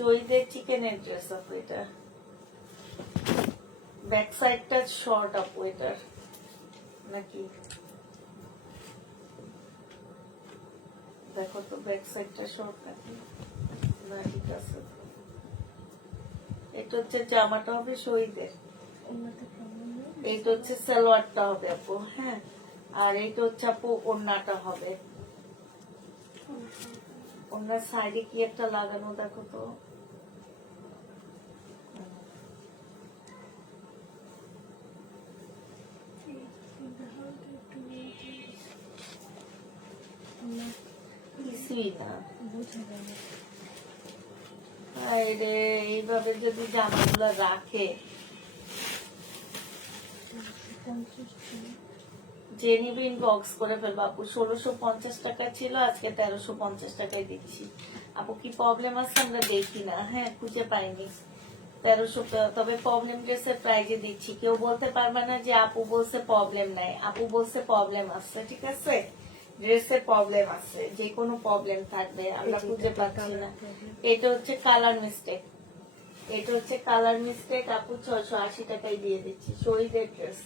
শহীদের চিকেনের ড্রেস আপু, এটা ব্যাক সাইডটা শর্ট আপু এটার, নাকি দেখো তো ব্যাক সাইডটা শর্ট নাকি না, ঠিক আছে। এটা হচ্ছে জামাটা হবে শহীদের, ওনাতে প্রবলেম নেই। এইটা হচ্ছে সালোয়ারটা হবে আপু। হ্যাঁ আর এইটা হচ্ছে আপু ওড়নাটা হবে। ওড়নার সাইডে কি একটা লাগানো দেখো তো, কিছুই না। বোঝা যায় না। আরে এইভাবে যদি জামাগুলো রাখে, যে নিবে ইনবক্স করে ফেলবো আপু। 1650 টাকা ছিল, আজকে 1350 টাকায় দিচ্ছি আপু। কি প্রবলেম আছে আমরা দেখি না, হ্যাঁ খুঁজে পাইনি। 1300, তবে প্রবলেম ড্রেসের প্রাইজে দিচ্ছি। কেউ বলতে পারবে না যে আপু বলছে প্রবলেম নাই, আপু বলছে প্রবলেম আছে, ঠিক আছে। ড্রেসের প্রবলেম আছে, যে কোনো প্রবলেম থাকবে, আমরা খুঁজে পাচ্ছি না। এটা হচ্ছে কালার মিস্টেক, এটা হচ্ছে কালার মিস্টেক আপু। 680 টাকায় দিয়ে দিচ্ছি শহীদের ড্রেস।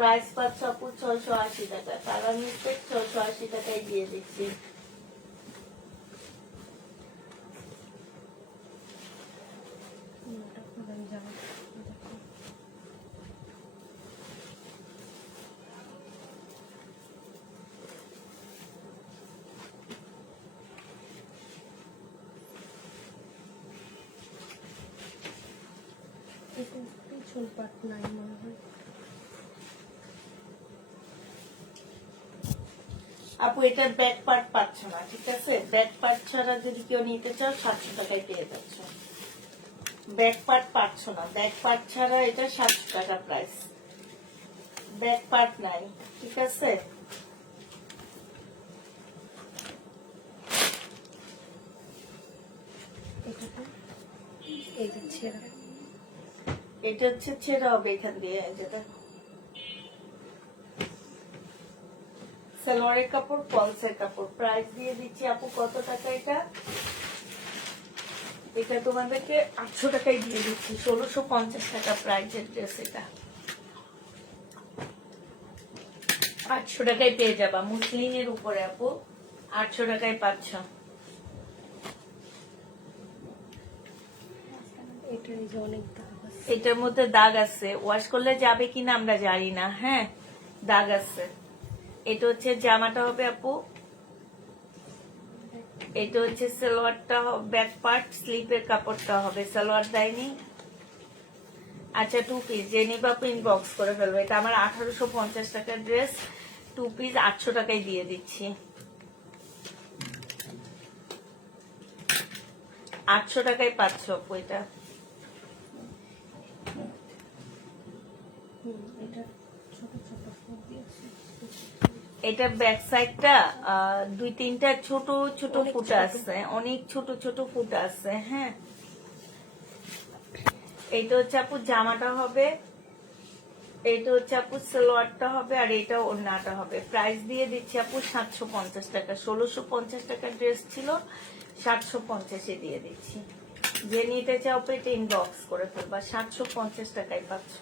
প্রাইস পাচ্ছ আপু 680 টাকা, কালার মিস্টেক 680 টাকায় দিয়ে দিচ্ছি। ওটা পুরান জামা। এটা পিছন পাট নাই মনে হয়। আপু এটা ব্যাক পার্ট পাচ্ছ না, ঠিক আছে? ব্যাক পার্ট ছাড়া যদি কেউ নিতে চাও 700 টাকায় পেয়ে যাচ্ছ। ব্যাক পার্ট পাচ্ছ না, ব্যাক পার্ট ছাড়া এটা 700 টাকা প্রাইস। ব্যাক পার্ট নাই, ঠিক আছে? এটা তো এই যে ছেঁড়া। এটা হচ্ছে ছেড়া হবে এখান দিয়ে, যেটা সালোয়ারের কাপড়, পলসের কাপড়। প্রাইস দিয়ে দিচ্ছি আপু কত টাকা এটা? এটা তোমাদেরকে 800 টাকায় দিয়ে দিচ্ছি। 1650 টাকা প্রাইসের ড্রেস এটা। 800 টাকায় পেয়ে যাবা মুসলিনের উপরে আপু, 800 টাকায় পাচ্ছ। এটা এই যে অনেক দাগ আছে। এটার মধ্যে দাগ আছে, ওয়াশ করলে যাবে কিনা আমরা জানি না। হ্যাঁ, দাগ আছে। এটা হচ্ছে জামাটা হবে আপু, এটা হচ্ছে সালোয়ারটা, ব্যাক পার্ট, স্লিপের কাপড়টা হবে। সালোয়ার দেয়নি। আচ্ছা, 2 পিস যে নিবা আপু ইনবক্স করে ফেলবে। এটা আমার 1850 টাকার ড্রেস, 2 পিস 800 টাকায় দিয়ে দিচ্ছি। 800 টাকায় পাচ্ছ আপু এটা। এটা ছোট ছোট ফুল দিয়েছে। এটা ব্যাক সাইডটা 2-3টা ছোট ছোট অনেক ফুটা ছোট। আছে, অনেক ছোট ছোট ফুটা আছে। হ্যাঁ, এইটা হচ্ছে আপু জামাটা হবে, এইটা হচ্ছে আপু সালোয়ারটা হবে, আর এটা ওড়নাটা হবে। প্রাইস দিয়ে দিচ্ছি আপু 750 টাকা। 1650 টাকার ড্রেস ছিল, 750-এ দিয়ে দিচ্ছি। যে নিতে চাও আপু এটা ইনবক্স করে ফেলবা, 750 টাকায় পাচ্ছ।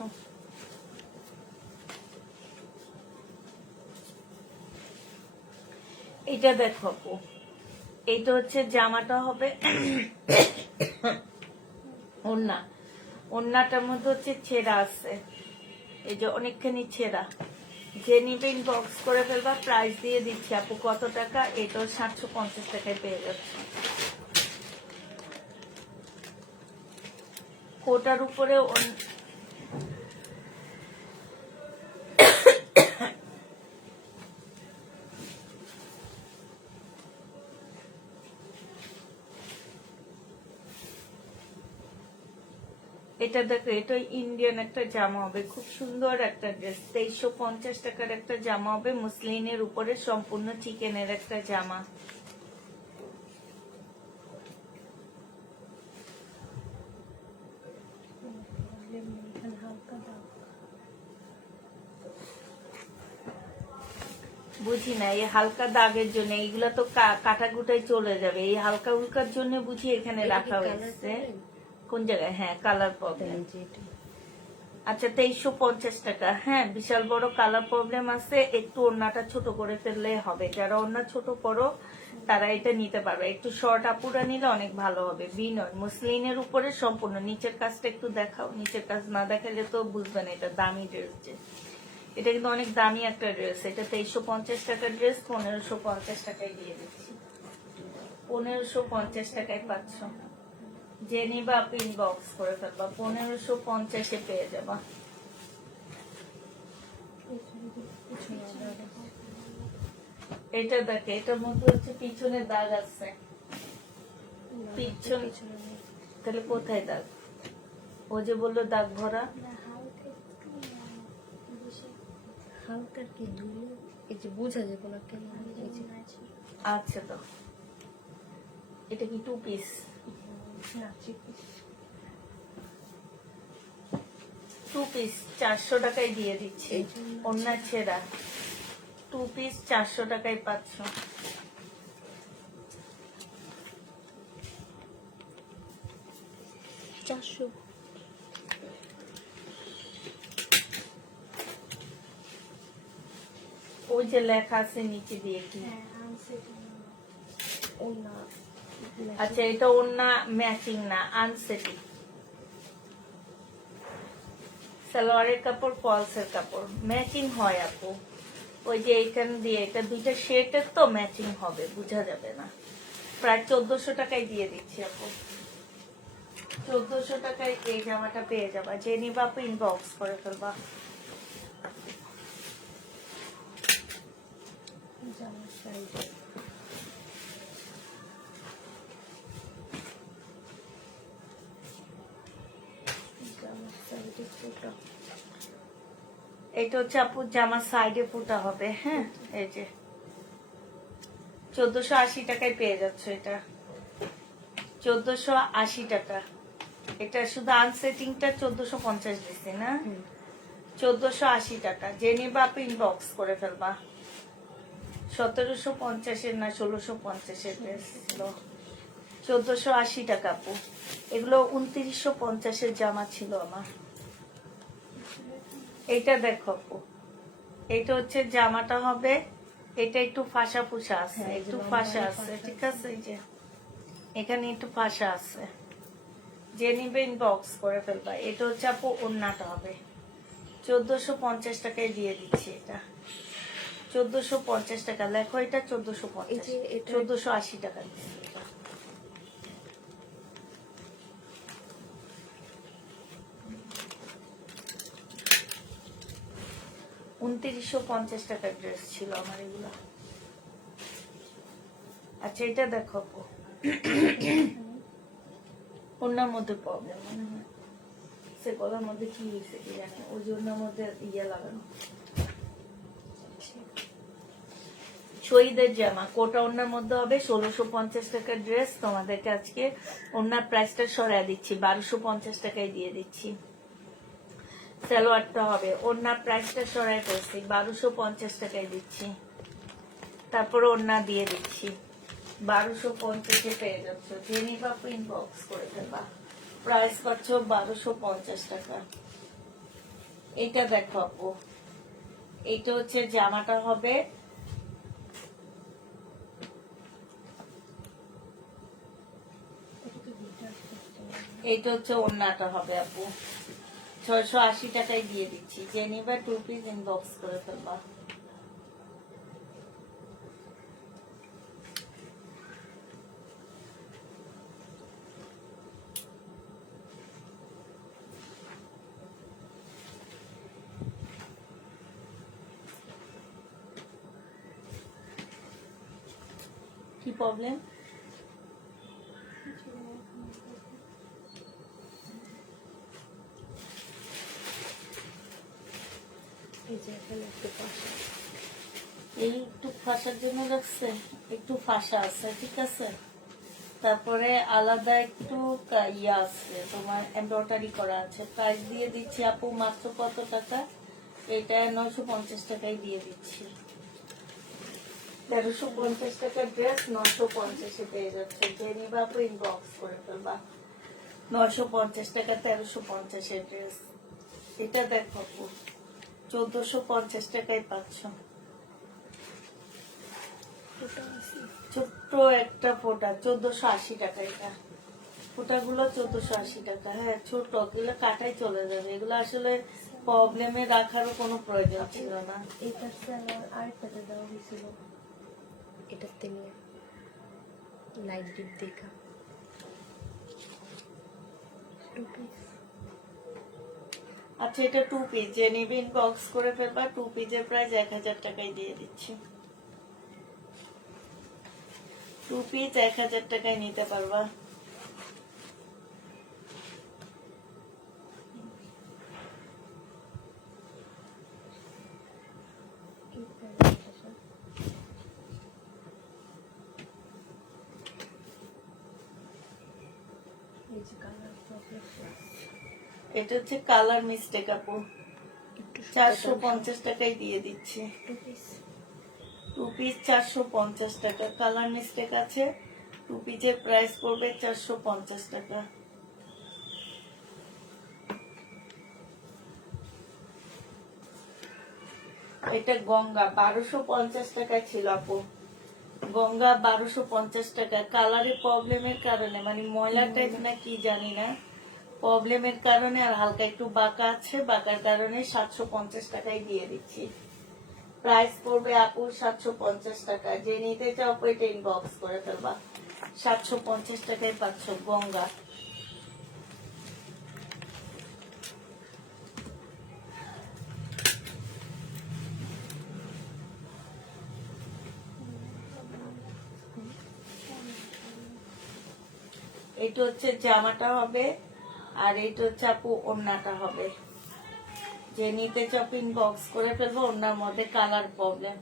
এটা দেখো আপু, এইটা হচ্ছে জামাটা হবে, ওড়না, ওড়নাটার মধ্যে হচ্ছে ছেঁড়া আছে, এই যে অনেকখানি ছেঁড়া। যে নিবে ইনবক্স করে ফেলবা। প্রাইস দিয়ে দিচ্ছি আপু কত টাকা? এটাও 750 টাকায় পেয়ে যাচ্ছে। কোটার উপরে এটা দেখো, এটা ইন্ডিয়ান একটা জামা হবে, খুব সুন্দর একটা ড্রেস। 2350 টাকার একটা জামা হবে, মুসলিনের উপরে সম্পূর্ণ চিকেনের একটা জামা। এখানে হালকা দাগ। বুঝি না, এই হালকা দাগের জন্য এইগুলা তো কাটাকুটাই চলে যাবে, এই হালকা উল্কার জন্য বুঝি এখানে এটা কি রাখা colour হয়েছে। problem? কোন জায়গায়? হ্যাঁ, কালার প্রবলেম। এই যে এটা। আচ্ছা, 2350 টাকা। হ্যাঁ, বিশাল বড় কালার প্রবলেম আছে, একটু ওড়নাটা ছোট করে ফেললে হবে। যারা ওড়না ছোট করো তারা এটা নিতে পারবে। একটু শর্ট আপুরা নিলে অনেক ভালো হবে। বিনয় মুসলিনের উপরে সম্পূর্ণ। নিচের কাজটা একটু দেখাও, নিচের কাজ না দেখালে তো বুঝবেন এটা দামি ড্রেস। যে এটা কিন্তু অনেক দামি একটা ড্রেস। এটা 2350 টাকার ড্রেস, 1550 টাকায় দিয়ে দিচ্ছি। 1550 টাকায় পাচ্ছ। যে নিবা আপনি ইনবক্স করে ফেলবা, 1550-এ পেয়ে যাবা। এটা দেখে, এটার মধ্যে হচ্ছে পিছনে দাগ আছে। পিছন তাহলে কোথায় দাগ? ও যে বললো দাগ ভরা। হালকা কি ধুলো, এই যে বোঝা যাবে না কেন। এই যে আচ্ছা, তো এটা কি 2 পিস? না, 3 piece। 2 পিস 400 টাকায় দিয়ে দিচ্ছি। অন্য ছেঁড়া 2 পিস 400 টাকায় পাচ্ছ। ওই যে লেখা আছে নিচে দিয়ে কি? হ্যাঁ আনসেটিং ওনা আচ্ছা এটা ওন্না ম্যাচিং না, আনসেটিং। সালোয়ারের কাপড় ফলসের কাপড় ম্যাচিং হয় আপু। ওই যে এইখান দিয়ে এটা দুইটা শেডের তো ম্যাচিং হবে, বোঝা যাবে না। প্রায় 1400 টাকায় দিয়ে দিচ্ছি আপু। 1400 টাকায় এই জামাটা পেয়ে যাবা, যে নিবা আপু ইনবক্স করে ফেলবা। জামার সাইজ জামার সাইডে ফোটা এটা হচ্ছে আপু জামার সাইডে ফুটা হবে। হ্যাঁ এই যে 1480 টাকায় পেয়ে যাচ্ছে এটা, 1480 টাকা। এটা শুধু আনসেটিংটা 1450 দিচ্ছি না, 1480 টাকা। যে নিবা আপনি ইনবক্স করে ফেলবা। 1750 না 1650 ড্রেস ছিল, 1480 টাকা আপু। এগুলো 2950 জামা ছিল আমার। এইটা দেখো আপু, এইটা হচ্ছে জামাটা হবে, এটা একটু ফাঁসা ফুসা আছে, হ্যাঁ, একটু এগুলো ফাঁসা আমার আছে, ফাঁসা ঠিক আছে। এই যে এখানে একটু ফাঁসা আছে, যে নিবে ইনবক্স করে ফেলবা। এটা হচ্ছে আপু ওড়নাটা হবে, 1450 টাকায় দিয়ে দিচ্ছি এটা। 1450 টাকা লেখো, এটা 1450, এই যে এটা 1480 টাকা দিচ্ছি এটা। $2950 টাকার ড্রেস ছিল আমার এগুলো। আচ্ছা এটা দেখো আপু, ওনার মধ্যে প্রবলেম মনে হয়, সে গলার মধ্যে কি হয়েছে কি জানি, ওই যে ওনার মধ্যে ইয়ে লাগানো। শহীদের জামা কোটা ওনার মধ্যে হবে, 1650 টাকার ড্রেস। তোমাদেরকে আজকে ওনার প্রাইসটা সরাই দিচ্ছি, 1250 টাকায় দিয়ে দিচ্ছি। সালোয়ারটা হবে, ওনার প্রাইসটা সরাই ফেলছি, 1250 টাকায় দিচ্ছি। তারপরে ওনা দিয়ে দিচ্ছি, 1250 পেয়ে যাচ্ছ। যে নিবা ইনবক্স করে ফেলবা, প্রাইস পাচ্ছ 1250 টাকা। এটা দেখো আপু, এইটা হচ্ছে জামাটা হবে, এইটা হচ্ছে ওড়নাটা হবে আপু। 680 টাকায় দিয়ে দিচ্ছি, যে নিবা 2 পিস ইনবক্স করে ফেলবা। কি প্রবলেম? এই যে এখানে একটু পাশে এই একটু ফাঁসার জন্য রাখছে, একটু ফাঁসা আছে, ঠিক আছে। তারপরে আলাদা একটু ইয়া আছে, তোমার এমব্রয়ডারি করা আছে। প্রাইস দিয়ে দিচ্ছি আপু মাত্র কত টাকা, এটা 950 টাকায় দিয়ে দিচ্ছি। 1350 টাকার ড্রেস 950 পেয়ে যাচ্ছে, যে নিবা আপু ইনবক্স করে ফেলবা। 950 টাকা 1350 ড্রেস। এটা দেখো আপু, 1450 টাকায় পাচ্ছ। ফোটা আছে ছোট্ট একটা ফোটা 1480 টাকা। এটা ফোটাগুলো 1480 টাকা। হ্যাঁ ছোট, এগুলো কাটাই চলে যাবে, এগুলো আসলে প্রবলেমে রাখারও কোনো প্রয়োজন ছিল না। এটার সালোয়ার আরেকটাতে দেওয়া হয়েছিল, এটাতে নিয়ে লাইট ডিপ দেখা 2 পিস। আচ্ছা এটা 2 পিস, যে নিবে ইনবক্স করে ফেলবা। 2 পিসের প্রাইস 1000 টাকায় দিয়ে দিচ্ছি। 2 পিস 1000 টাকায় নিতে পারবা। এই যে কালার প্রবলেম এটা হচ্ছে কালার মিস্টেক আপু, একটু 450 টাকায় দিয়ে দিচ্ছি। 2 পিস 2 পিস 450 টাকা, কালার মিস্টেক আছে। 2 পিসের প্রাইস পড়বে 450 টাকা। এটা গঙ্গা 1250 টাকা ছিল আপু। গঙ্গা 1250 টাকা। কালারের প্রবলেমের কারণে মানে ময়লা টাইপ না কি জানি না, প্রবলেমের কারণে আর হালকা একটু বাঁকা আছে, বাঁকার কারণে 750 টাকায় দিয়ে দিচ্ছি। প্রাইস পড়বে আপু 750 টাকা। যে নিতে চাও ওইটা ইনবক্স করে ফেলবা। 750 টাকায় পাচ্ছ গঙ্গা। এইটা হচ্ছে জামাটা হবে, আর এইটা হচ্ছে আপু ওড়নাটা হবে। যে নিতে চাও ইনবক্স করে ফেলবো। ওড়নার মধ্যে কালার প্রবলেম,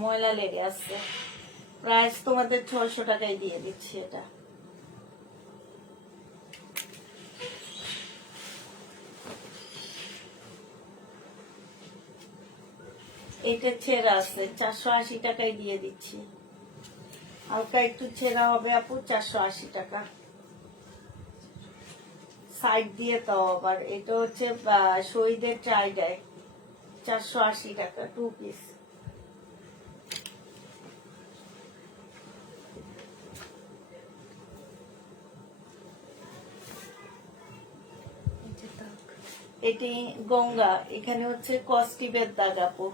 ময়লা লেগে আসছে। প্রাইস তোমাদের 600 টাকায় দিয়ে দিচ্ছি এটা। এটা ছেঁড়া আছে, 480 টাকায় দিয়ে দিচ্ছি। হালকা একটু ছেঁড়া হবে আপু, 480 টাকা। সাইড দিয়ে তাও আবার। এটা হচ্ছে শহীদের ট্রাই ডাই, 480 টাকা 2 পিস। এটি গঙ্গা, এখানে হচ্ছে কস্টিভের দাগ আপু।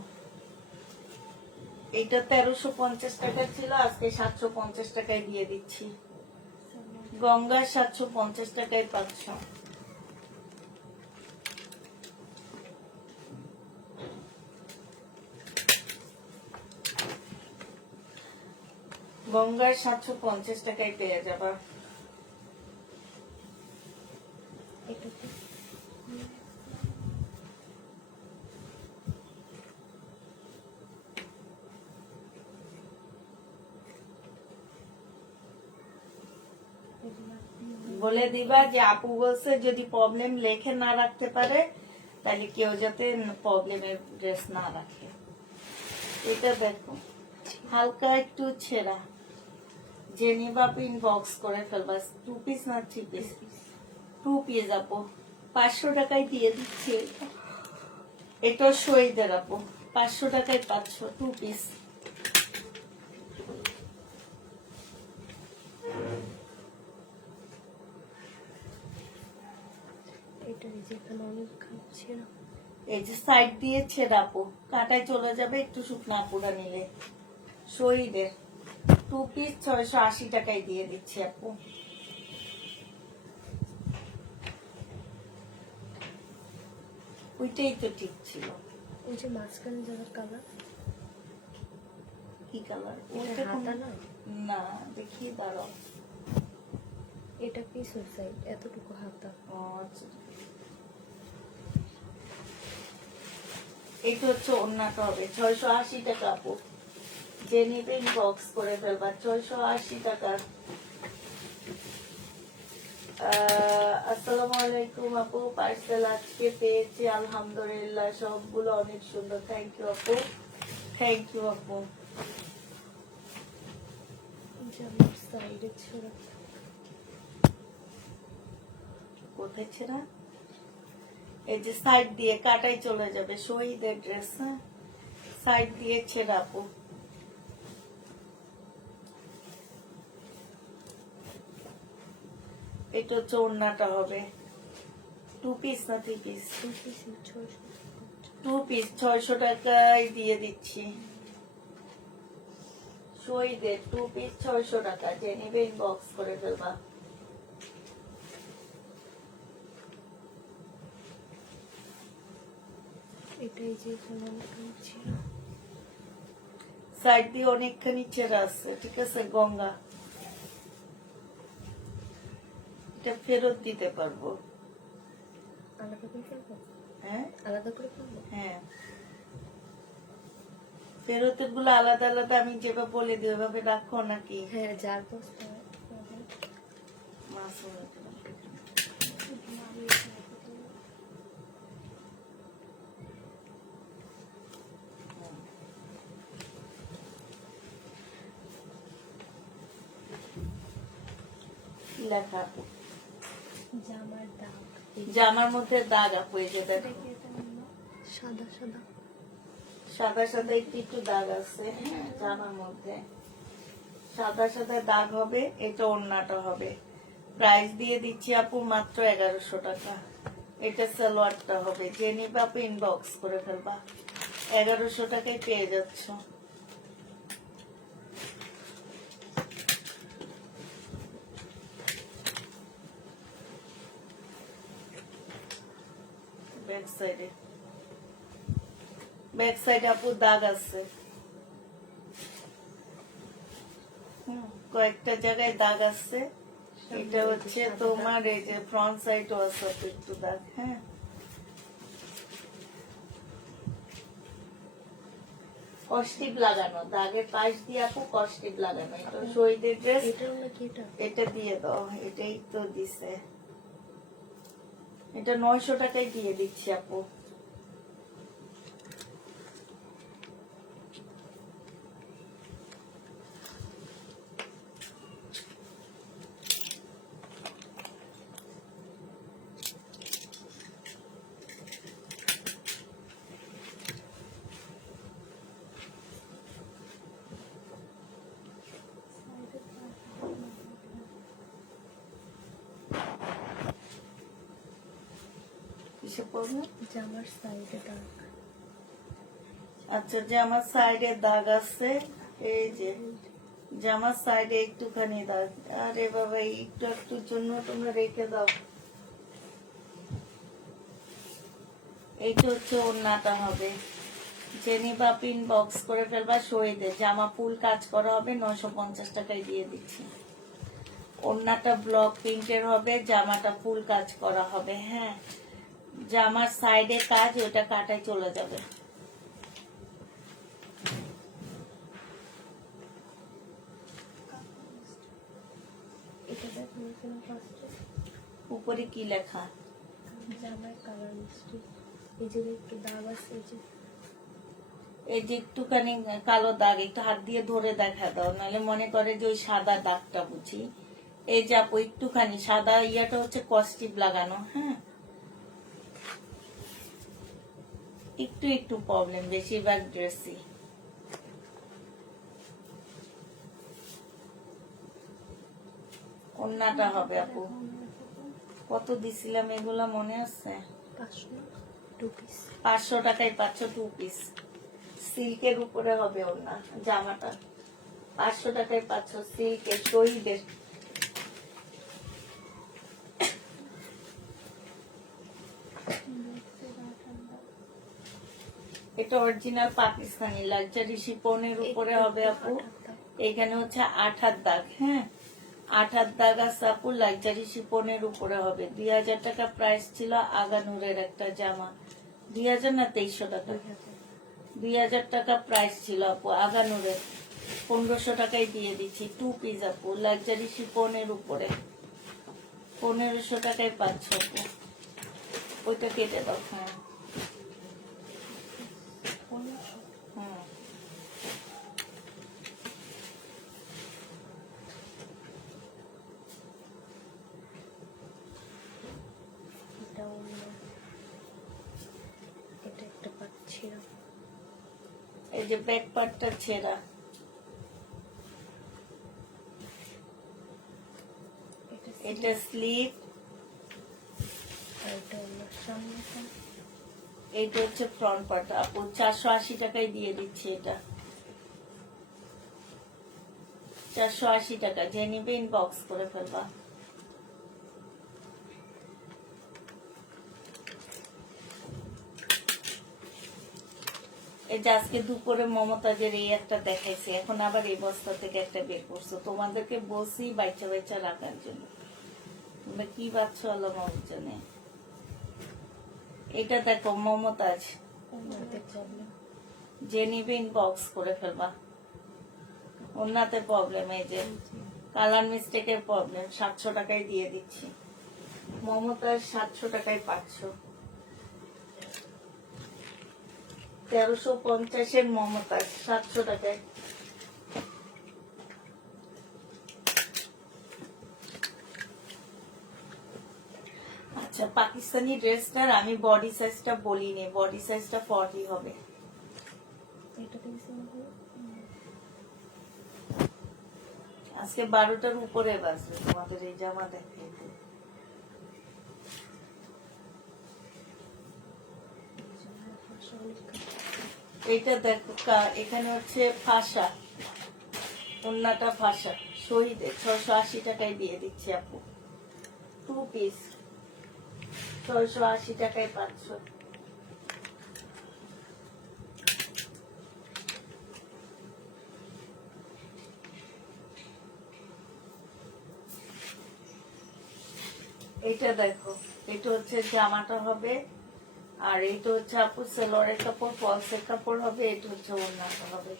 এটা 1350 টাকা ছিল, আজকে 750 টাকায় দিয়ে দিচ্ছি। গঙ্গা 750 টাকায় পাচ্ছ। গঙ্গার 750 টাকায় পেয়ে যাবা। বলে দিবা যে আপু বলছে যদি প্রবলেম লেখে না রাখতে পারে তাহলে কেউ যাতে প্রবলেমের ড্রেস না রাখে। এটা দেখো হালকা একটু ছেঁড়া। যে নিবা ইনবক্স করে ফেলবা। 2 পিস না 3 পিস? 2 পিস আপু, 500 টাকায় দিয়ে দিচ্ছি। এটা শহীদের আপু, 500 টাকায় পাচ্ছ 2 পিস। এই যে সাইড দিয়ে ছেঁড়া আপু, কাঁটায় চলে যাবে একটু শুকনো আপুরা নিলে। শহীদের 2 পিস 680 টাকায় দিয়ে দিচ্ছি আপু। ওইটাই তো ঠিক ছিল। ওই যে মাঝখানে যাওয়ার কালার, কি কালার? ওটা হাতা না? না দেখি দাঁড়াও। এটা পিছন সাইড, এতটুকু হাতা। ও আচ্ছা, এইটা হচ্ছে ওড়নাটা হবে 680 টাকা আপু। যে নিবে ইনবক্স করে ফেলবা। 680 টাকা। আসসালামু আলাইকুম আপু, পার্সেল আজকে পেয়েছি আলহামদুলিল্লাহ, সবগুলো অনেক সুন্দর। থ্যাংক ইউ আপু, থ্যাংক ইউ আপু। সাইডে ছোড়া, কোথায় ছেড়া? এই যে সাইড দিয়ে কাটাই চলে যাবে। শহীদের ড্রেস, সাইড দিয়ে ছেড়া আপু। এটা হচ্ছে ওড়নাটা হবে। 2 পিস না 3 পিস? 2 পিস 600 টাকায় দিয়ে দিচ্ছি। শহীদের 2 পিস 600 টাকা। যে নিবে ইনবক্স করে ফেলবা। এটাই যে ছিল, সাইড দিয়ে অনেকখানি ছেঁড়া আছে, ঠিক আছে। গঙ্গা, এটা ফেরত দিতে পারবো। আলাদা করে ফেলবো? হ্যাঁ আলাদা করে ফেলবো। হ্যাঁ, ফেরতের গুলো আলাদা আলাদা আমি যেভাবে বলে দিই ওইভাবে রাখো নাকি? হ্যাঁ, যার বস্তা লেখা জামার দাগ, জামার মধ্যে দাগ আপু। এই যে দেখো সাদা সাদা সাদা সাদা একটু একটু দাগ আছে, হ্যাঁ, জামার মধ্যে সাদা সাদা দাগ হবে। এটা ওড়নাটা হবে। প্রাইস দিয়ে দিচ্ছি আপু মাত্র 1100 টাকা। এটা সালোয়ারটা হবে। যে নিবে আপু ইনবক্স করে ফেলবা, 1100 টাকায় পেয়ে যাচ্ছ। ব্যাক সাইডে, ব্যাক সাইডে আপু দাগ আছে, কয়েকটা জায়গায় দাগ আছে। এটা হচ্ছে তোমার এই যে ফ্রন্ট সাইডও আছে একটু দাগ, হ্যাঁ। কস্টিপ লাগানো, দাগের পাশ দিয়ে আপু কস্টিপ লাগানো। এটা শহীদের ড্রেস, এটাও নাকি এটা? এটা দিয়ে দাও। এটাই তো দিছে। এটা 900 টাকায় দিয়ে দিচ্ছি আপু। কিসে পড়বে? জামার সাইডে দাগ। আচ্ছা, জামার সাইডে দাগ আছে। এই যে জামার সাইডে একটুখানি দাগ। আরে বাবা, একটু একটুর জন্য তোমরা রেখে দাও। এইটা হচ্ছে ওড়নাটা হবে। জেনি বা পিন বক্স করে ফেলবা। শহীদে জামা ফুল কাজ করা হবে, 950 টাকায় দিয়ে দিচ্ছি। ওড়নাটা ব্লক প্রিন্টের হবে, জামাটা ফুল কাজ করা হবে, হ্যাঁ। জামার সাইডে কাজ, ওটা কাটায় চলে যাবে। এটা দেখুন এখানে ফার্স্টে উপরে কি লেখা? জামার কালার মিষ্টি। এই যে একটু দাগ আছে, এই যে এই যে একটুখানি কালো দাগ, একটু হাত দিয়ে ধরে দেখা দাও, নাহলে মনে করে যে ওই সাদা দাগটা বুঝি। এই যে আপু একটুখানি সাদা ইয়াটা হচ্ছে কস্টিপ লাগানো, হ্যাঁ। একটু একটু প্রবলেম, বেশিরভাগ ড্রেসই। ওড়নাটা হবে আপু। কত দিছিলাম এগুলা মনে আছে? 500 পিস। 500 টাকায় পাচ্ছ 2 পিস। সিল্কের উপরে হবে ওড়না, জামাটা 500 টাকায় পাচ্ছ সিল্কের শহীদের। এটা অরিজিনাল পাকিস্তানি লাক্সারি শিপনের উপরে হবে আপু। এখানে হচ্ছে 8 হাত দাগ, হ্যাঁ, 8 হাত দাগ আছে আপু। লাক্সারি শিপনের উপরে হবে। 2000 টাকা প্রাইস ছিল আগানুরের একটা জামা। 2000 না 2300 টাকা, 2000 টাকা প্রাইস ছিল আপু আগানুরের। 1500 টাকায় দিয়ে দিচ্ছি 2 পিস আপু, লাক্সারি শিপনের উপরে। 1500 টাকায় পাচ্ছ আপু। ওইটা কেটে দাও, হ্যাঁ। হুম, এটা অন্য, এটা একটা পাচ্ছি না। এই যে ব্যাক পার্টটা ছেঁড়া। এটা স্লিভ, আর এটা অন্য সামনেটা। এইটা হচ্ছে ফ্রন্ট পার্ট আপু। 480 টাকায় দিয়ে দিচ্ছি এটা। 480 টাকা। যে নিবে ইনবক্স করে ফেলবা। এই যে আজকে দুপুরে মমতাজের এই একটা দেখাইছে, এখন আবার এই বস্তা থেকে একটা বের করছো। তোমাদেরকে বলছি বাইচা বাইচা রাখার জন্য, তোমরা কি বাচ্চা হলো মমতাজে। এটা দেখো মমতাজ, ওনাতে প্রবলেম। যে নিবে ইনবক্স করে ফেলবা। ওনাতে প্রবলেম, এই যে কালার মিস্টেকের প্রবলেম। 700 টাকায় দিয়ে দিচ্ছি। মমতাজ 700 টাকায় পাচ্ছ। 1350-এর মমতাজ 700 টাকায়। আচ্ছা, পাকিস্তানি ড্রেসটার আমি বডি সাইজটা বলিনি, বডি সাইজটা 40 হবে। 12টাতে গেছি মনে হয়। আজকে 12টার উপরে বাজবে তোমাদের এই জামা দেখাইতে। এইটা দেখো এখানে হচ্ছে ফাঁসা, ওন্নাটা ফাঁসা, শহীদের 680 টাকায় দিয়ে দিচ্ছি আপু। 2 পিস 680 টাকায় 500। এইটা দেখো, এটা হচ্ছে জামাটা হবে, আর এইটা হচ্ছে আপু সেলোয়ারের কাপড়, ফলসের কাপড় হবে, এটা হচ্ছে ওন্নাটা হবে।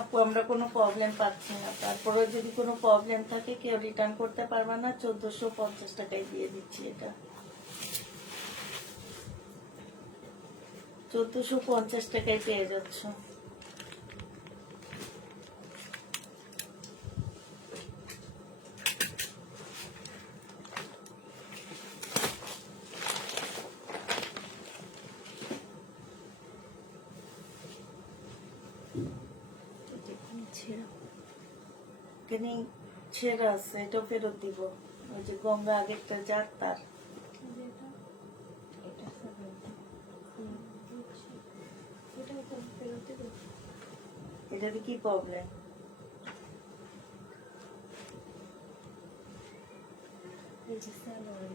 আপু আমরা কোনো প্রবলেম পাচ্ছি না, তারপরে যদি কোনো প্রবলেম থাকে কেউ রিটার্ন করতে পারবে না, 1450 টাকায় দিয়ে দিচ্ছি এটা। 1450 টাকায় পেয়ে যাচ্ছ। ছেঁড়া এখানে ছেঁড়া আছে, এটা ফেরত দিব। ওই যে গঙ্গা আগেরটা যার তার। এটা 70 এটা তো ফেরত দেব। এটাতে কি প্রবলেম? এই যে সালোয়ার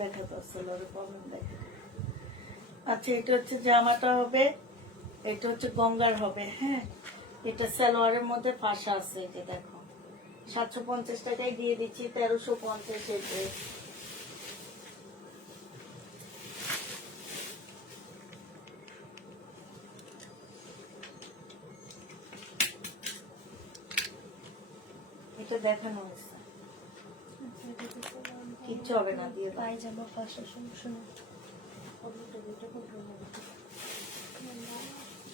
দেখা তো সেলোয়ারের প্রবলেম দেখা। আচ্ছা এটা হচ্ছে জামাটা হবে, এটা হচ্ছে গঙ্গার হবে। হ্যাঁ, এটা সালোয়ারের মধ্যে ফাঁসা আছে, এটা দেখো 750 টাকায় দিয়ে দিচ্ছি। 1350 এর ড্রেস। এটা দেখানো হয়েছে, কিচ্ছু হবে না, দিয়ে দাও। পায়জামা পাশে সমস্যা নেই।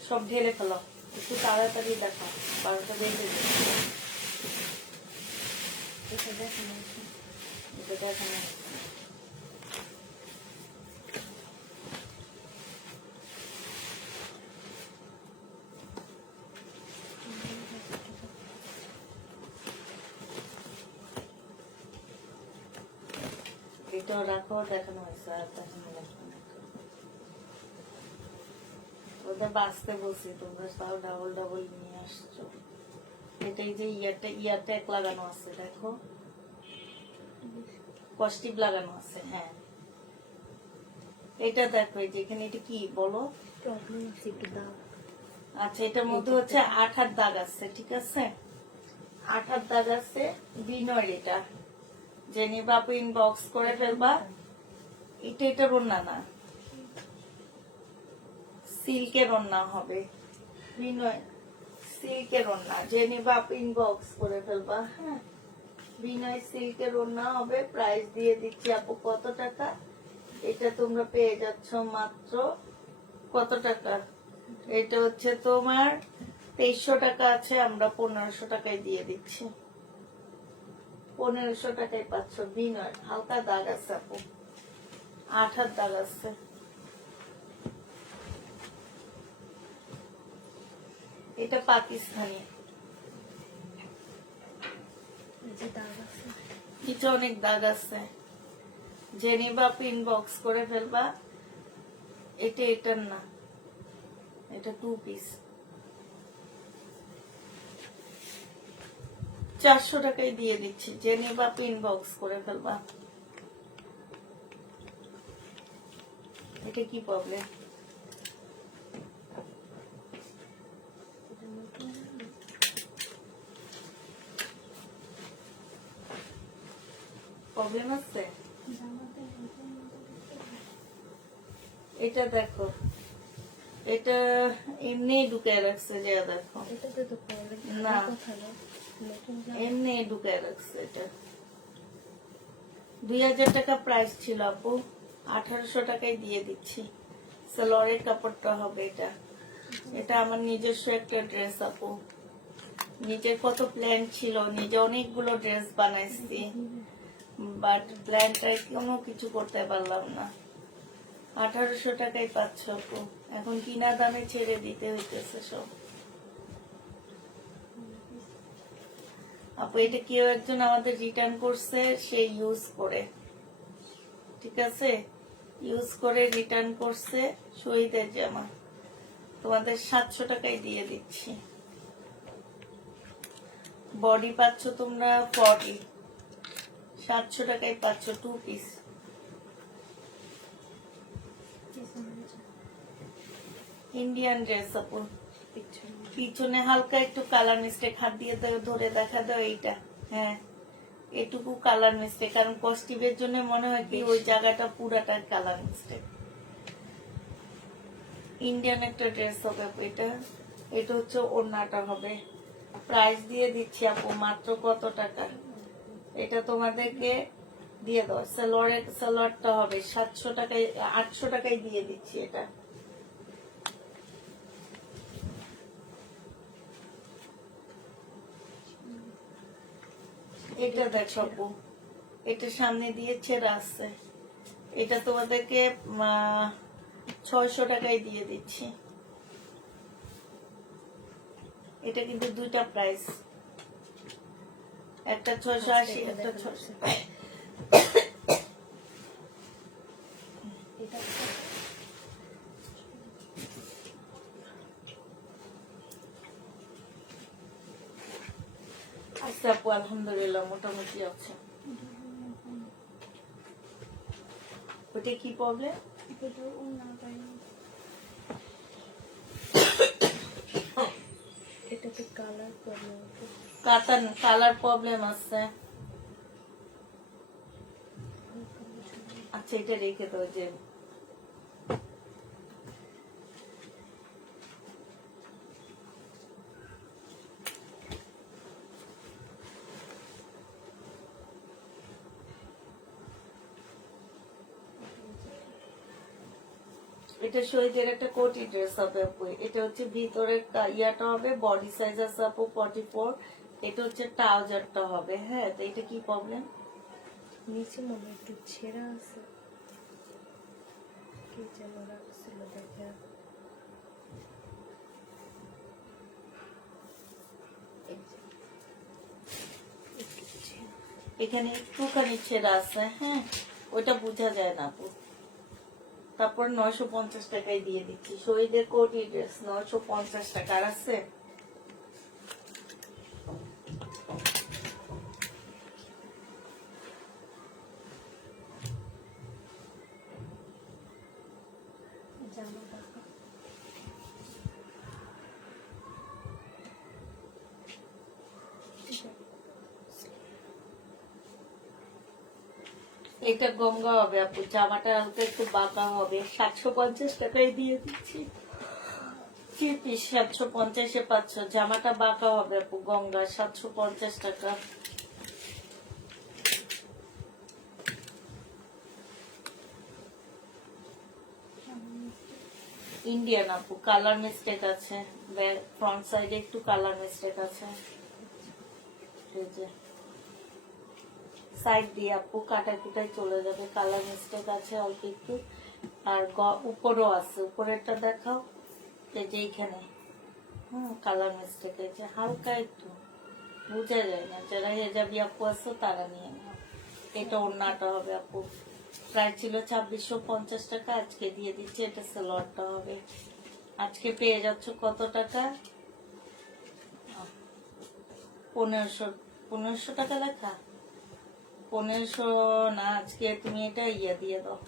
সব ঢেলে ফেলো, একটু তাড়াতাড়ি দেখো, 12টা বেজে যাবে। এটা দেখানো হয়েছে। এটা দেখানো হয়েছে। এটাও রাখো, দেখানো হয়েছে, আর দেখানো লাগবে না। ওদের বাঁচতে বলছি, তোমরা তাও ডাবল ডাবল নিয়ে আসছো। এটাই যে ইয়ারটা এক লাগানো আছে, দেখো কস্টিপ লাগানো আছে। হ্যাঁ, এটা দেখো, এই যে এখানে এটা কি বলো? প্রবলেম আছে একটু দাও। আচ্ছা, এটার মধ্যে হচ্ছে 8 দাগ আছে, ঠিক আছে? 8 দাগ আছে। বিনয়ের এটা জেনি বাপু ইনবক্স করে ফেলবা। এটা ওড়না না, সিল্কের ওড়না হবে। বিনয় সিল্কের ওড়না, জেনি বাপু ইনবক্স করে ফেলবা। হ্যাঁ, বিনয় সিল্কের ওড়না হবে। প্রাইস দিয়ে দিচ্ছি আপু কত টাকা? এটা তোমরা পেয়ে যাচ্ছ মাত্র কত টাকা? এটা হচ্ছে তোমার 2300 টাকা আছে, আমরা 1500 টাকায় দিয়ে দিচ্ছি। 1500 টাকায় পাচ্ছ। বিনয় হালকা দাগ আছে আপু, 8 দাগ আছে। এটা পাকিস্তানি, এই যে দাগ আছে। নিচে অনেক দাগ আছে। জেনিবা পিন বক্স করে ফেলবা। এটার না, এটা 2 পিস। 400 টাকায় দিয়ে দিচ্ছি। জেনিবা পিন বক্স করে ফেলবা। এটা কি প্রবলেম? প্রবলেম আছে? এটা দেখো, এটা এমনি ঢুকে রাখছে, যে দেখো এটাতে তো প্রবলেম না, কথা না। নতুন এমনি ঢুকে রাখছে। এটা 2000 টাকা প্রাইস ছিল আপু, 1800 টাকায় দিয়ে দিচ্ছি। সালোয়ারের কাপড়টা হবে এটা। এটা আমার নিজস্ব একটা ড্রেস আপু, নিজের কত প্ল্যান ছিল, নিজে অনেকগুলো ড্রেস বানাইছি, বাট প্ল্যানটাই কোনো কিছু করতে পারলাম না। 1800 টাকায় পাচ্ছ আপু, এখন কিনা দামে ছেড়ে দিতে হইতেছে সব। আপু এটা কেউ একজন আমাদের রিটার্ন করছে, সে ইউজ করে, ঠিক আছে, ইউজ করে রিটার্ন করছে, শহীদের জামা, তোমাদের 700 টাকায় দিয়ে দিচ্ছি। বডি পাচ্ছ তোমরা 40, 700 টাকায় পাচ্ছ 2 পিস। ইন্ডিয়ান ড্রেস আপু, পিছনে হালকা একটু কালার মিস্টেক, হাত দিয়ে ধরে দেখা দাও এইটা, হ্যাঁ এটুকু কালার মিস্টেক, কারণ কস্টিভের জন্য মনে হয় কি ওই জায়গাটা পুরাটা কালার মিস্টেক। ইন্ডিয়ান একটা ড্রেস হবে আপু এটা, এটা হচ্ছে ওড়নাটা হবে। প্রাইস দিয়ে দিচ্ছি আপু মাত্র কত টাকা, এটা তোমাদেরকে দিয়ে দাও, সালোয়ারটা হবে 700 টাকায়, 800 টাকায় দিয়ে দিচ্ছি এটা। এটা দেখো আপু, এটা সামনে দিয়ে ছেঁড়া আছে, এটা তোমাদেরকে 600 টাকায় দিয়ে দিচ্ছি। এটা কিন্তু দুইটা প্রাইস, একটা 680, একটা 600। আচ্ছা আপু আলহামদুলিল্লাহ মোটামুটি আছে। ওটা কি প্রবলেম? এটাতে কালার প্রবলেম, কালার প্রবলেম আছে। আচ্ছা এটা রেখে দাও, যে এটা শহীদের একটা কোটি ড্রেস হবে আপু, এটা হচ্ছে ভিতরের ইয়াটা হবে, বডি সাইজ আছে আপু 44, এটা হচ্ছে ট্রাউজারটা হবে। হ্যাঁ তো এটা কি প্রবলেম? নিচে মনে হয় একটু ছেঁড়া আছে, কি যেন রাখছিল দেখে। এখানে একটুখানি ছেঁড়া আছে, হ্যাঁ ওইটা বোঝা যায় না আপু। তারপর 950 টাকায় দিয়ে দিচ্ছি শহীদের কোটি ড্রেস, 950 টাকা। আর আছে এটা গঙ্গা হবে আপু, জামাটা হালকা একটু বাঁকা হবে, 750 টাকায় দিয়ে দিচ্ছি। 750-এ পাচ্ছ, জামাটা বাঁকা হবে আপু, গঙ্গা 750 টাকা। ইন্ডিয়ান আপু, কালার মিস্টেক আছে, ফ্রন্ট সাইডে একটু কালার মিস্টেক আছে, সাইড দিয়ে আপু কাটা কুটাই চলে যাবে, কালার মিস্টেক আছে অল্প একটু। আর উপরও আছে, উপরেরটা দেখাও, এই যে এইখানে কালার মিস্টেক আছে হালকা একটু, বোঝা যায় না, যারা হেজাবি আপু আছে তারা নিয়ে নাও। এটা ওড়নাটা হবে আপু, প্রায় ছিল 2650 টাকা, আজকে দিয়ে দিচ্ছে, এটা সালোয়ারটা হবে। আজকে পেয়ে যাচ্ছ কত টাকা? 1500 টাকা লেখা, 1500 না, আজকে তুমি এটা দিয়ে দাও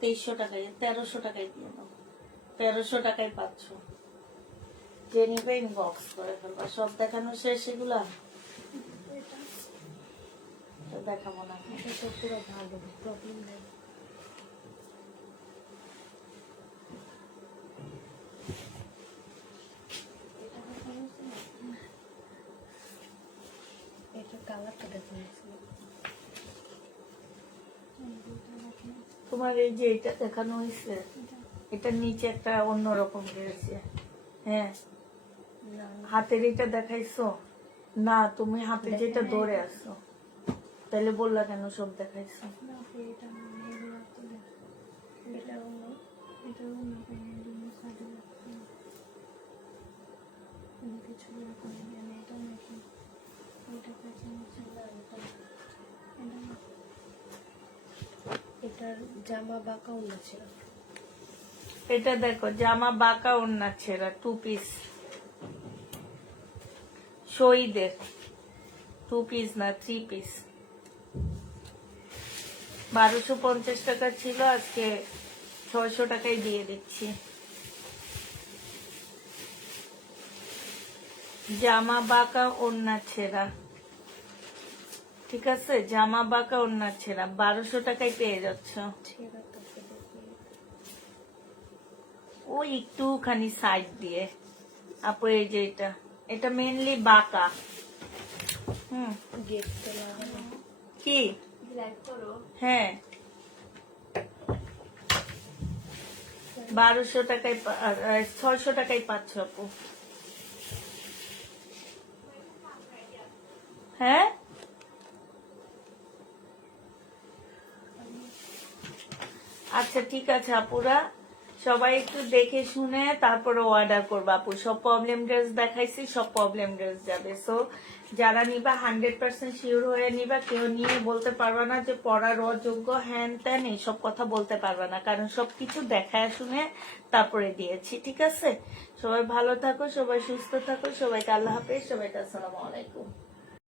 2300 টাকায়, 1300 টাকায় দিয়ে দাও, 1300 টাকায় পাচ্ছ। যে নিবে ইনবক্স করে ফেলবা। সব দেখানো শেষ এগুলা? দেখাবো না, এটা পুরো ভালো, প্রবলেম নেই। এটা কালারটা দেখুন, তোমার এই যে এটা দেখানো হয়েছে, এটার নিচে একটা অন্যরকম রয়েছে, হ্যাঁ না হাতের এটা দেখাইছো? না, তুমি হাতে যেটা ধরে আসছো, তাহলে বললা কেন সব দেখাইছো? না এটা এগুলো তো এটাও না এটাও না সাদা কিছু আমি এটা নাকি এটা কাছে এটার জামা বাঁকা ওড়না ছিল। এটা দেখো, জামা বাঁকা ওড়না ছেঁড়া, 2 পিস, শহীদের 2 পিস না 3 পিস। 1250 টাকা ছিল, আজকে 600 টাকায় দিয়ে দিচ্ছি। জামা বাঁকা ওড়না ছেঁড়া, ঠিক আছে, জামা বাঁকা ওড়না ছেঁড়া 1200 টাকায় পেয়ে যাচ্ছ। ছেঁড়া তো দেখি ওই একটুখানি সাইড দিয়ে আপু, এই যে এটা, এটা মেনলি বাঁকা। গেট তো লাগানো কি লাইক করো। হ্যাঁ, 1200 টাকায় 600 টাকায় পাচ্ছ আপু। হ্যাঁ, আচ্ছা ঠিক আছে আপুরা, সবাই একটু দেখে শুনে তারপরে অর্ডার করবো আপু। সব প্রবলেম ড্রেস দেখাইছি, সব প্রবলেম ড্রেস যাবে। সো যারা নিবা 100% শিওর হয়ে নিবা, কেউ নিয়ে বলতে পারবে না যে পড়ার অযোগ্য হ্যান ত্যান এইসব কথা বলতে পারবে না, কারণ সবকিছু দেখায় শুনে তারপরে দিয়েছি। ঠিক আছে, সবাই ভালো থাকো, সবাই সুস্থ থাকো, সবাইকে আল্লাহ হাফেজ, সবাইকে আসসালামু আলাইকুম।